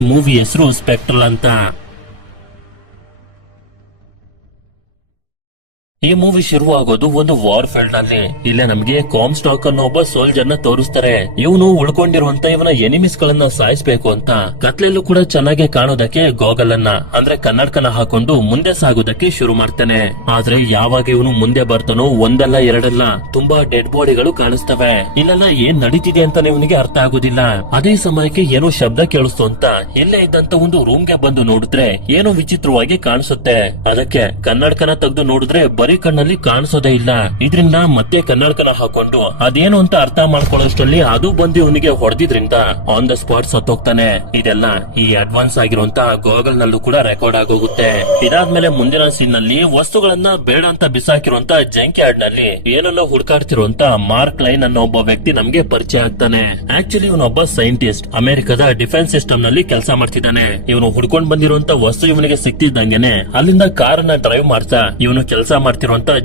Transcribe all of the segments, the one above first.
Movie ಹೆಸರು spectral ಅಂತ. ಈ ಮೂವಿ ಶುರುವಾಗೋದು ಒಂದು ವಾರ್ ಫೀಲ್ಡ್ ನಲ್ಲಿ. ಇಲ್ಲೇ ನಮ್ಗೆ ಕಾಮ್ಸ್ಟಾಕ್ ಅನ್ನೋ ಒಬ್ಬ ಸೋಲ್ಜರ್ ನ ತೋರಿಸ್ತಾರೆ. ಇವನು ಉಳ್ಕೊಂಡಿರುವಂತ ಇವನ ಎನಿಮೀಸ್ ಗಳನ್ನ ಸಾಯಿಸಬೇಕು ಅಂತ ಕತ್ಲೆಲ್ಲೂ ಕೂಡ ಚೆನ್ನಾಗಿ ಕಾಣೋದಕ್ಕೆ ಗೋಗಲ್ ಅನ್ನ ಅಂದ್ರೆ ಕನ್ನಡಕನ ಹಾಕೊಂಡು ಮುಂದೆ ಸಾಗೋದಕ್ಕೆ ಶುರು ಮಾಡ್ತಾನೆ. ಆದ್ರೆ ಯಾವಾಗ ಇವನು ಮುಂದೆ ಬರ್ತಾನೋ ಒಂದಲ್ಲ ಎರಡಲ್ಲ ತುಂಬಾ ಡೆಡ್ ಬಾಡಿಗಳು ಕಾಣಿಸ್ತವೆ. ಇಲ್ಲೆಲ್ಲ ಏನ್ ನಡೀತಿದೆ ಅಂತ ಇವನಿಗೆ ಅರ್ಥ ಆಗುದಿಲ್ಲ. ಅದೇ ಸಮಯಕ್ಕೆ ಏನೋ ಶಬ್ದ ಕೇಳಿಸ್ತು ಅಂತ ಎಲ್ಲೇ ಇದ್ದಂತ ಒಂದು ರೂಮ್ ಗೆ ಬಂದು ನೋಡಿದ್ರೆ ಏನೋ ವಿಚಿತ್ರವಾಗಿ ಕಾಣಿಸುತ್ತೆ. ಅದಕ್ಕೆ ಕನ್ನಡಕನ ತೆಗೆದು ನೋಡಿದ್ರೆ ಕಣ್ಣಲ್ಲಿ ಕಾಣಿಸೋದೇ ಇಲ್ಲ. ಇದರಿಂದ ಮತ್ತೆ ಕನ್ನಡಕನ ಹಾಕೊಂಡು ಅದೇನು ಅಂತ ಅರ್ಥ ಮಾಡ್ಕೊಳ್ಳೋಷ್ಟರಲ್ಲಿ ಅದು ಬಂದು ಇವನಿಗೆ ಹೊಡೆದಿದ್ರಿಂದ ಆನ್ ದ ಸ್ಪಾಟ್ ಸತ್ತೋಗ್ತಾನೆ. ಇದೆಲ್ಲ ಈ ಅಡ್ವಾನ್ಸ್ ಆಗಿರುವಂತ ಗೋಗಲ್ ನಲ್ಲೂ ಕೂಡ ರೆಕಾರ್ಡ್ ಆಗೋಗುತ್ತೆ. ಇದಾದ್ಮೇಲೆ ಮುಂದಿನ ಸೀನ್ ನಲ್ಲಿ ವಸ್ತುಗಳನ್ನ ಬೇಡ ಅಂತ ಬಿಸಾಕಿರುವಂತ ಜಂಕ್ ಯಾರ್ಡ್ ನಲ್ಲಿ ಏನೆಲ್ಲ ಹುಡುಕಾಡ್ತಿರುವಂತ ಮಾರ್ಕ್ ಲೈನ್ ಅನ್ನೋ ಒಬ್ಬ ವ್ಯಕ್ತಿ ನಮ್ಗೆ ಪರಿಚಯ ಆಗ್ತಾನೆ. ಆಕ್ಚುಲಿ ಇವನೊಬ್ಬ ಸೈಂಟಿಸ್ಟ್, ಅಮೆರಿಕದ ಡಿಫೆನ್ಸ್ ಸಿಸ್ಟಮ್ ನಲ್ಲಿ ಕೆಲಸ ಮಾಡ್ತಿದ್ದಾನೆ. ಇವನು ಹುಡ್ಕೊಂಡ್ ಬಂದಿರುವಂತ ವಸ್ತು ಇವನಿಗೆ ಸಿಕ್ತಿದ್ದಂಗೆನೆ ಅಲ್ಲಿಂದ ಕಾರನ್ನ ಡ್ರೈವ್ ಮಾಡ್ತಾ ಇವನು ಕೆಲಸ ಮಾಡ್ತಿರುವಂತ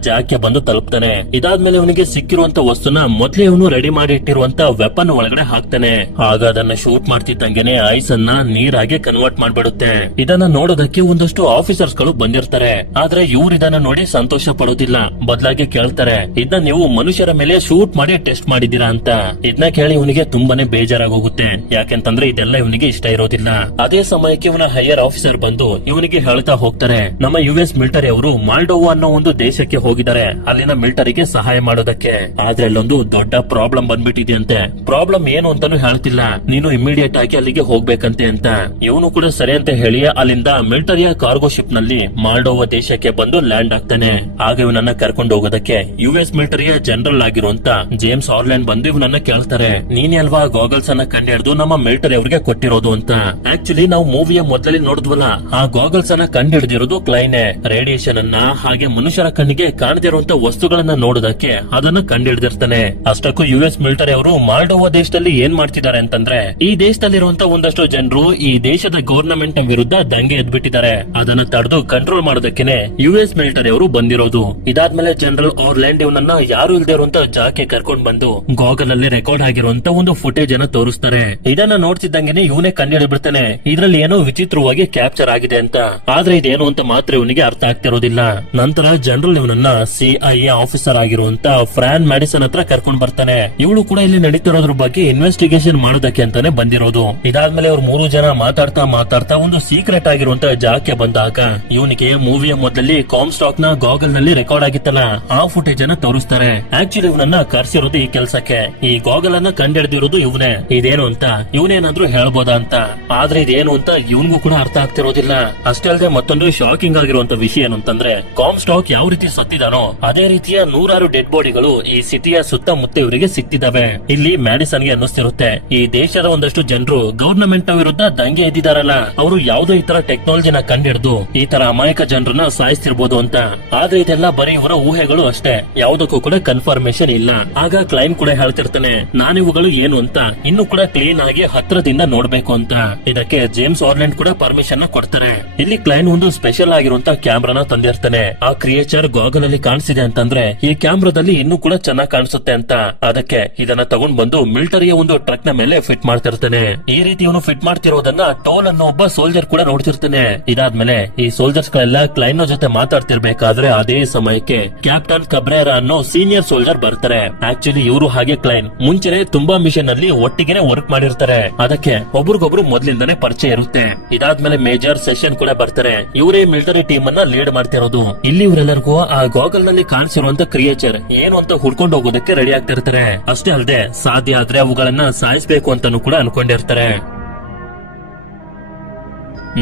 ಜಾಗಕ್ಕೆ ಬಂದು ತಲುಪ್ತಾನೆ. ಇದಾದ್ಮೇಲೆ ಇವನಿಗೆ ಸಿಕ್ಕಿರುವಂತ ವಸ್ತುನ ಮೊದ್ಲೇ ಇವನು ರೆಡಿ ಮಾಡಿ ಇಟ್ಟಿರುವಂತ ವೆಪನ್ ಒಳಗಡೆ ಹಾಕ್ತಾನೆ. ಆಗ ಅದನ್ನ ಶೂಟ್ ಮಾಡ್ತಿದ್ದಂಗೆನೆ ಐಸ್ ಅನ್ನ ನೀರಾಗಿ ಕನ್ವರ್ಟ್ ಮಾಡ್ಬಿಡುತ್ತೆ. ಇದನ್ನ ನೋಡೋದಕ್ಕೆ ಒಂದಷ್ಟು ಆಫೀಸರ್ಸ್ ಗಳು ಬಂದಿರ್ತಾರೆ. ಆದ್ರೆ ಇವ್ರು ಇದನ್ನ ನೋಡಿ ಸಂತೋಷ ಪಡೋದಿಲ್ಲ. ಬದಲಾಗಿ ಕೇಳ್ತಾರೆ, ಇದನ್ನ ನೀವು ಮನುಷ್ಯರ ಮೇಲೆ ಶೂಟ್ ಮಾಡಿ ಟೆಸ್ಟ್ ಮಾಡಿದೀರಾ ಅಂತ. ಇದನ್ನ ಕೇಳಿ ಇವನಿಗೆ ತುಂಬಾನೇ ಬೇಜಾರಾಗೋಗುತ್ತೆ. ಯಾಕೆಂತಂದ್ರೆ ಇದೆಲ್ಲ ಇವನಿಗೆ ಇಷ್ಟ ಇರೋದಿಲ್ಲ. ಅದೇ ಸಮಯಕ್ಕೆ ಇವನ ಹೈಯರ್ ಆಫೀಸರ್ ಬಂದು ಇವನಿಗೆ ಹೇಳ್ತಾ ಹೋಗ್ತಾರೆ, ನಮ್ಮ US ಮಿಲಿಟರಿ ಅವರು ಮಾಲ್ಡೋವಾ ಅನ್ನೋ ಒಂದು ದೇಶಕ್ಕೆ ಹೋಗಿದ್ದಾರೆ ಅಲ್ಲಿನ ಮಿಲಿಟರಿಗೆ ಸಹಾಯ ಮಾಡೋದಕ್ಕೆ. ಆದ್ರೆ ಅಲ್ಲೊಂದು ದೊಡ್ಡ ಪ್ರಾಬ್ಲಮ್ ಬಂದ್ಬಿಟ್ಟಿದೆಯಂತೆ. ಪ್ರಾಬ್ಲಮ್ ಏನು ಅಂತಾನು ಹೇಳ್ತಿಲ್ಲ, ನೀನು ಇಮಿಡಿಯೇಟ್ ಆಗಿ ಅಲ್ಲಿಗೆ ಹೋಗ್ಬೇಕಂತೆ ಅಂತ. ಇವನು ಕೂಡ ಸರಿ ಅಂತ ಹೇಳಿ ಅಲ್ಲಿಂದ ಮಿಲಿಟರಿಯ ಕಾರ್ಗೋ ಶಿಪ್ ನಲ್ಲಿ ಮಾಲ್ಡೋವಾ ದೇಶಕ್ಕೆ ಬಂದು ಲ್ಯಾಂಡ್ ಆಗ್ತಾನೆ. ಆಗ ಇವನನ್ನ ಕರ್ಕೊಂಡು ಹೋಗೋದಕ್ಕೆ US ಮಿಲಿಟರಿಯ ಜನರಲ್ ಆಗಿರುವಂತ ಜೇಮ್ಸ್ ಆರ್ಲೆಂಡ್ ಬಂದು ಇವನನ್ನ ಕೇಳ್ತಾರೆ, ನೀನೇ ಅಲ್ವಾ ಗಾಗಲ್ಸ್ ಅನ್ನ ಕಂಡಿಡಿದು ನಮ್ಮ ಮಿಲಿಟರಿ ಅವರಿಗೆ ಕೊಟ್ಟಿರೋದು ಅಂತ. ಆಕ್ಚುಲಿ ನಾವು ಮೂವಿಯ ಮೊದಲಲ್ಲಿ ನೋಡಿದ್ವಲ್ಲ, ಆ ಗಾಗಲ್ಸ್ ಅನ್ನ ಕಂಡಿಡಿದಿರೋದು ಕ್ಲೈನೆ ರೇಡಿಯೇಷನ್ ಅನ್ನ ಹಾಗೆ ಮನುಷ್ಯರ ಕಣ್ಣಿಗೆ ಕಾಣದಿರುವಂತ ವಸ್ತುಗಳನ್ನ ನೋಡೋದಕ್ಕೆ ಅದನ್ನ ಕಂಡಿಡಿದಿರ್ತಾನೆ. ಅಷ್ಟಕ್ಕೂ US ಮಿಲಿಟರಿ ಅವರು ಮಾಲ್ಡೋವಾ ದೇಶದಲ್ಲಿ ಏನ್ ಮಾಡ್ತಿದ್ದಾರೆ ಅಂತಂದ್ರೆ, ಈ ದೇಶದಲ್ಲಿರುವಂತ ಒಂದಷ್ಟು ಜನರು ಈ ದೇಶದ ಗವರ್ನಮೆಂಟ್ ವಿರುದ್ಧ ದಂಗೆ ಎದ್ಬಿಟ್ಟಿದ್ದಾರೆ. ಅದನ್ನ ತಡೆದು ಕಂಟ್ರೋಲ್ ಮಾಡೋದಕ್ಕೆ US ಮಿಲಿಟರಿ ಅವರು ಬಂದಿರೋದು. ಇದಾದ್ಮೇಲೆ ಜನರಲ್ ಆರ್ಲೆಂಡ್ ಇವನನ್ನ ಯಾರು ಇಲ್ದೇ ಇರುವಂತ ಜಾಗಕ್ಕೆ ಕರ್ಕೊಂಡ್ ಬಂದು ಗಾಗಲ್ ಅಲ್ಲಿ ರೆಕಾರ್ಡ್ ಆಗಿರುವಂತ ಒಂದು ಫುಟೇಜ್ ಅನ್ನ ತೋರಿಸ್ತಾರೆ. ಇದನ್ನ ನೋಡ್ತಿದ್ದಂಗೆನೆ ಇವನೇ ಕಂಡಿಡಿಬಿಡ್ತಾನೆ, ಇದ್ರಲ್ಲಿ ಏನೋ ವಿಚಿತ್ರವಾಗಿ ಕ್ಯಾಪ್ಚರ್ ಆಗಿದೆ ಅಂತ. ಆದ್ರೆ ಇದೇನು ಅಂತ ಮಾತ್ರ ಇವನಿಗೆ ಅರ್ಥ ಆಗ್ತಿರೋದಿಲ್ಲ. ನಂತರ ಜನರಲ್ ಇವನನ್ನ CIA ಆಫೀಸರ್ ಆಗಿರುವಂತ ಫ್ರಾನ್ ಮ್ಯಾಡಿಸನ್ ಹತ್ರ ಕರ್ಕೊಂಡ್ ಬರ್ತಾನೆ. ಇವಳು ಕೂಡ ಇಲ್ಲಿ ನಡೀತಿರೋದ್ರ ಬಗ್ಗೆ ಇನ್ವೆಸ್ಟಿಗೇಷನ್ ಮಾಡೋದಕ್ಕೆ ಅಂತಾನೆ ಬಂದಿರೋದು. ಇದಾದ್ಮೇಲೆ ಅವ್ರು 3 ಜನ ಮಾತಾಡ್ತಾ ಒಂದು ಸೀಕ್ರೆಟ್ ಆಗಿರುವಂತ ಜಾಗಕ್ಕೆ ಬಂದಾಗ ಇವನಿಗೆ ಮೂವಿಯ ಮೊದಲಲ್ಲಿ ಕಾಮ್ಸ್ಟಾಕ್ ನ ಗಾಗಲ್ ನಲ್ಲಿ ರೆಕಾರ್ಡ್ ಆಗಿತ್ತಲ್ಲ, ಆ ಫುಟೇಜ್ ಅನ್ನ ತೋರಿಸ್ತಾರೆ. ಆಕ್ಚುಲಿ ಇವನನ್ನ ಕರ್ಸಿರೋದು ಈ ಕೆಲ್ಸಕ್ಕೆ. ಈ ಗಾಗಲ್ ಅನ್ನ ಕಂಡಿಡಿದಿರೋದು ಇವನೇ. ಇದೇನು ಅಂತ ಇವನೇನಾದ್ರೂ ಹೇಳ್ಬೋದಾ ಅಂತ. ಆದ್ರೆ ಇದೇನು ಅಂತ ಇವನ್ಗೂ ಕೂಡ ಅರ್ಥ ಆಗ್ತಿರೋದಿಲ್ಲ. ಅಷ್ಟೇ ಅಲ್ಲದೆ ಮತ್ತೊಂದು ಶಾಕಿಂಗ್ ಆಗಿರುವಂತ ವಿಷಯ ಏನು ಅಂತಂದ್ರೆ, ಕಾಮ್ಸ್ಟಾಕ್ ಯಾವ ರೀತಿ ಸತ್ತಿದಾನೋ ಅದೇ ರೀತಿಯ 100 ಡೆಡ್ ಬಾಡಿಗಳು ಈ ಸಿಟಿಯ ಸುತ್ತಮುತ್ತ ಇವರಿಗೆ ಸಿಕ್ತಿದಾವೆ. ಇಲ್ಲಿ ಮ್ಯಾಡಿಸನ್ ಗೆ ಅನ್ನಿಸ್ತಿರುತ್ತೆ, ಈ ದೇಶದ ಒಂದಷ್ಟು ಜನರು ಗವರ್ನಮೆಂಟ್ ವಿರುದ್ಧ ದಂಗೆ ಎದ್ದಿದಾರಲ್ಲ, ಅವರು ಯಾವುದೋ ಈ ತರ ಟೆಕ್ನಾಲಜಿನ ಕಂಡಿಡಿದು ಈ ತರ ಅಮಾಯಕ ಜನರನ್ನ ಸಾಯಿಸ್ತಿರ್ಬೋದು ಅಂತ. ಆದ್ರೆ ಇದೆಲ್ಲ ಬರೀ ಇವರ ಊಹೆಗಳು ಅಷ್ಟೇ, ಯಾವುದಕ್ಕೂ ಕೂಡ ಕನ್ಫರ್ಮೇಶನ್ ಇಲ್ಲ. ಆಗ ಕ್ಲೈನ್ ಕೂಡ ಹೇಳ್ತಿರ್ತಾನೆ, ನಾನಿವುಗಳು ಏನು ಅಂತ ಇನ್ನು ಕೂಡ ಕ್ಲೀನ್ ಆಗಿ ಹತ್ರದಿಂದ ನೋಡ್ಬೇಕು ಅಂತ. ಇದಕ್ಕೆ ಜೇಮ್ಸ್ ಆರ್ಲೆಂಡ್ ಕೂಡ ಪರ್ಮಿಷನ್ ಕೊಡ್ತಾರೆ. ಇಲ್ಲಿ ಕ್ಲೈನ್ ಒಂದು ಸ್ಪೆಷಲ್ ಆಗಿರುವಂತ ಕ್ಯಾಮ್ರಾನ ತಂದಿರ್ತಾನೆ. ಆ ಕ್ರಿಯೇಚರ್ ಗಾಗಲ್ ಅಲ್ಲಿ ಕಾಣಿಸಿದೆ ಅಂತಂದ್ರೆ ಈ ಕ್ಯಾಮ್ರಾದಲ್ಲಿ ಇನ್ನೂ ಕೂಡ ಚೆನ್ನಾಗಿ ಕಾಣಿಸುತ್ತೆ ಅಂತ. ಅದಕ್ಕೆ ಇದನ್ನ ತಗೊಂಡ್ ಬಂದು ಮಿಲಿಟರಿಯ ಒಂದು ಟ್ರಕ್ ನ ಮೇಲೆ ಫಿಟ್ ಮಾಡ್ತಿರ್ತಾನೆ. ಈ ರೀತಿ ಇವನು ಫಿಟ್ ಮಾಡ್ತಿರೋದನ್ನ ಟೋಲ್ ಅನ್ನೋ ಒಬ್ಬ ಸೋಲ್ಜರ್ ಕೂಡ ನೋಡ್ತಿರ್ತಾನೆ. ಇದಾದ್ಮೇಲೆ ಈ ಸೋಲ್ಜರ್ಸ್ ಗಳೆಲ್ಲ ಕ್ಲೈನ್ ಜೊತೆ ಮಾತಾಡ್ತಿರ್ಬೇಕಾದ್ರೆ ಅದೇ ಸಮಯಕ್ಕೆ ಕ್ಯಾಪ್ಟನ್ ಕಬ್ರೇರಾ ಅನ್ನೋ ಸೀನಿಯರ್ ಸೋಲ್ಜರ್ ಬರ್ತಾರೆ. ಆಕ್ಚುಲಿ ಇವರು ಹಾಗೆ ಕ್ಲೈನ್ ಮುಂಚೆನೆ ತುಂಬಾ ಮಿಷನ್ ಅಲ್ಲಿ ಒಟ್ಟಿಗೆ ವರ್ಕ್ ಮಾಡಿರ್ತಾರೆ. ಅದಕ್ಕೆ ಒಬ್ರಿಗೊಬ್ರು ಮೊದ್ಲಿಂದಾನೇ ಪರಿಚಯ ಇರುತ್ತೆ. ಇದಾದ್ಮೇಲೆ ಮೇಜರ್ ಸೆಷನ್ ಕೂಡ ಬರ್ತಾರೆ. ಇವರೇ ಮಿಲಿಟರಿ ಟೀಮ್ ಅನ್ನ ಲೀಡ್ ಮಾಡ್ತಿರೋದು. ಇಲ್ಲಿ ಇವರೆಲ್ಲರಿಗೂ ಆ ಗಾಗಲ್ ನಲ್ಲಿ ಕಾಣಿಸಿರುವಂತ ಕ್ರಿಯೇಚರ್ ಏನು ಅಂತ ಹುಡ್ಕೊಂಡು ಹೋಗೋದಕ್ಕೆ ರೆಡಿ ಆಗ್ತಿರ್ತಾರೆ. ಅಷ್ಟೇ ಅಲ್ಲದೆ ಸಾಧ್ಯ ಆದ್ರೆ ಅವುಗಳನ್ನ ಸಾಯಿಸಬೇಕು ಅಂತಾನು ಕೂಡ ಅನ್ಕೊಂಡಿರ್ತಾರೆ.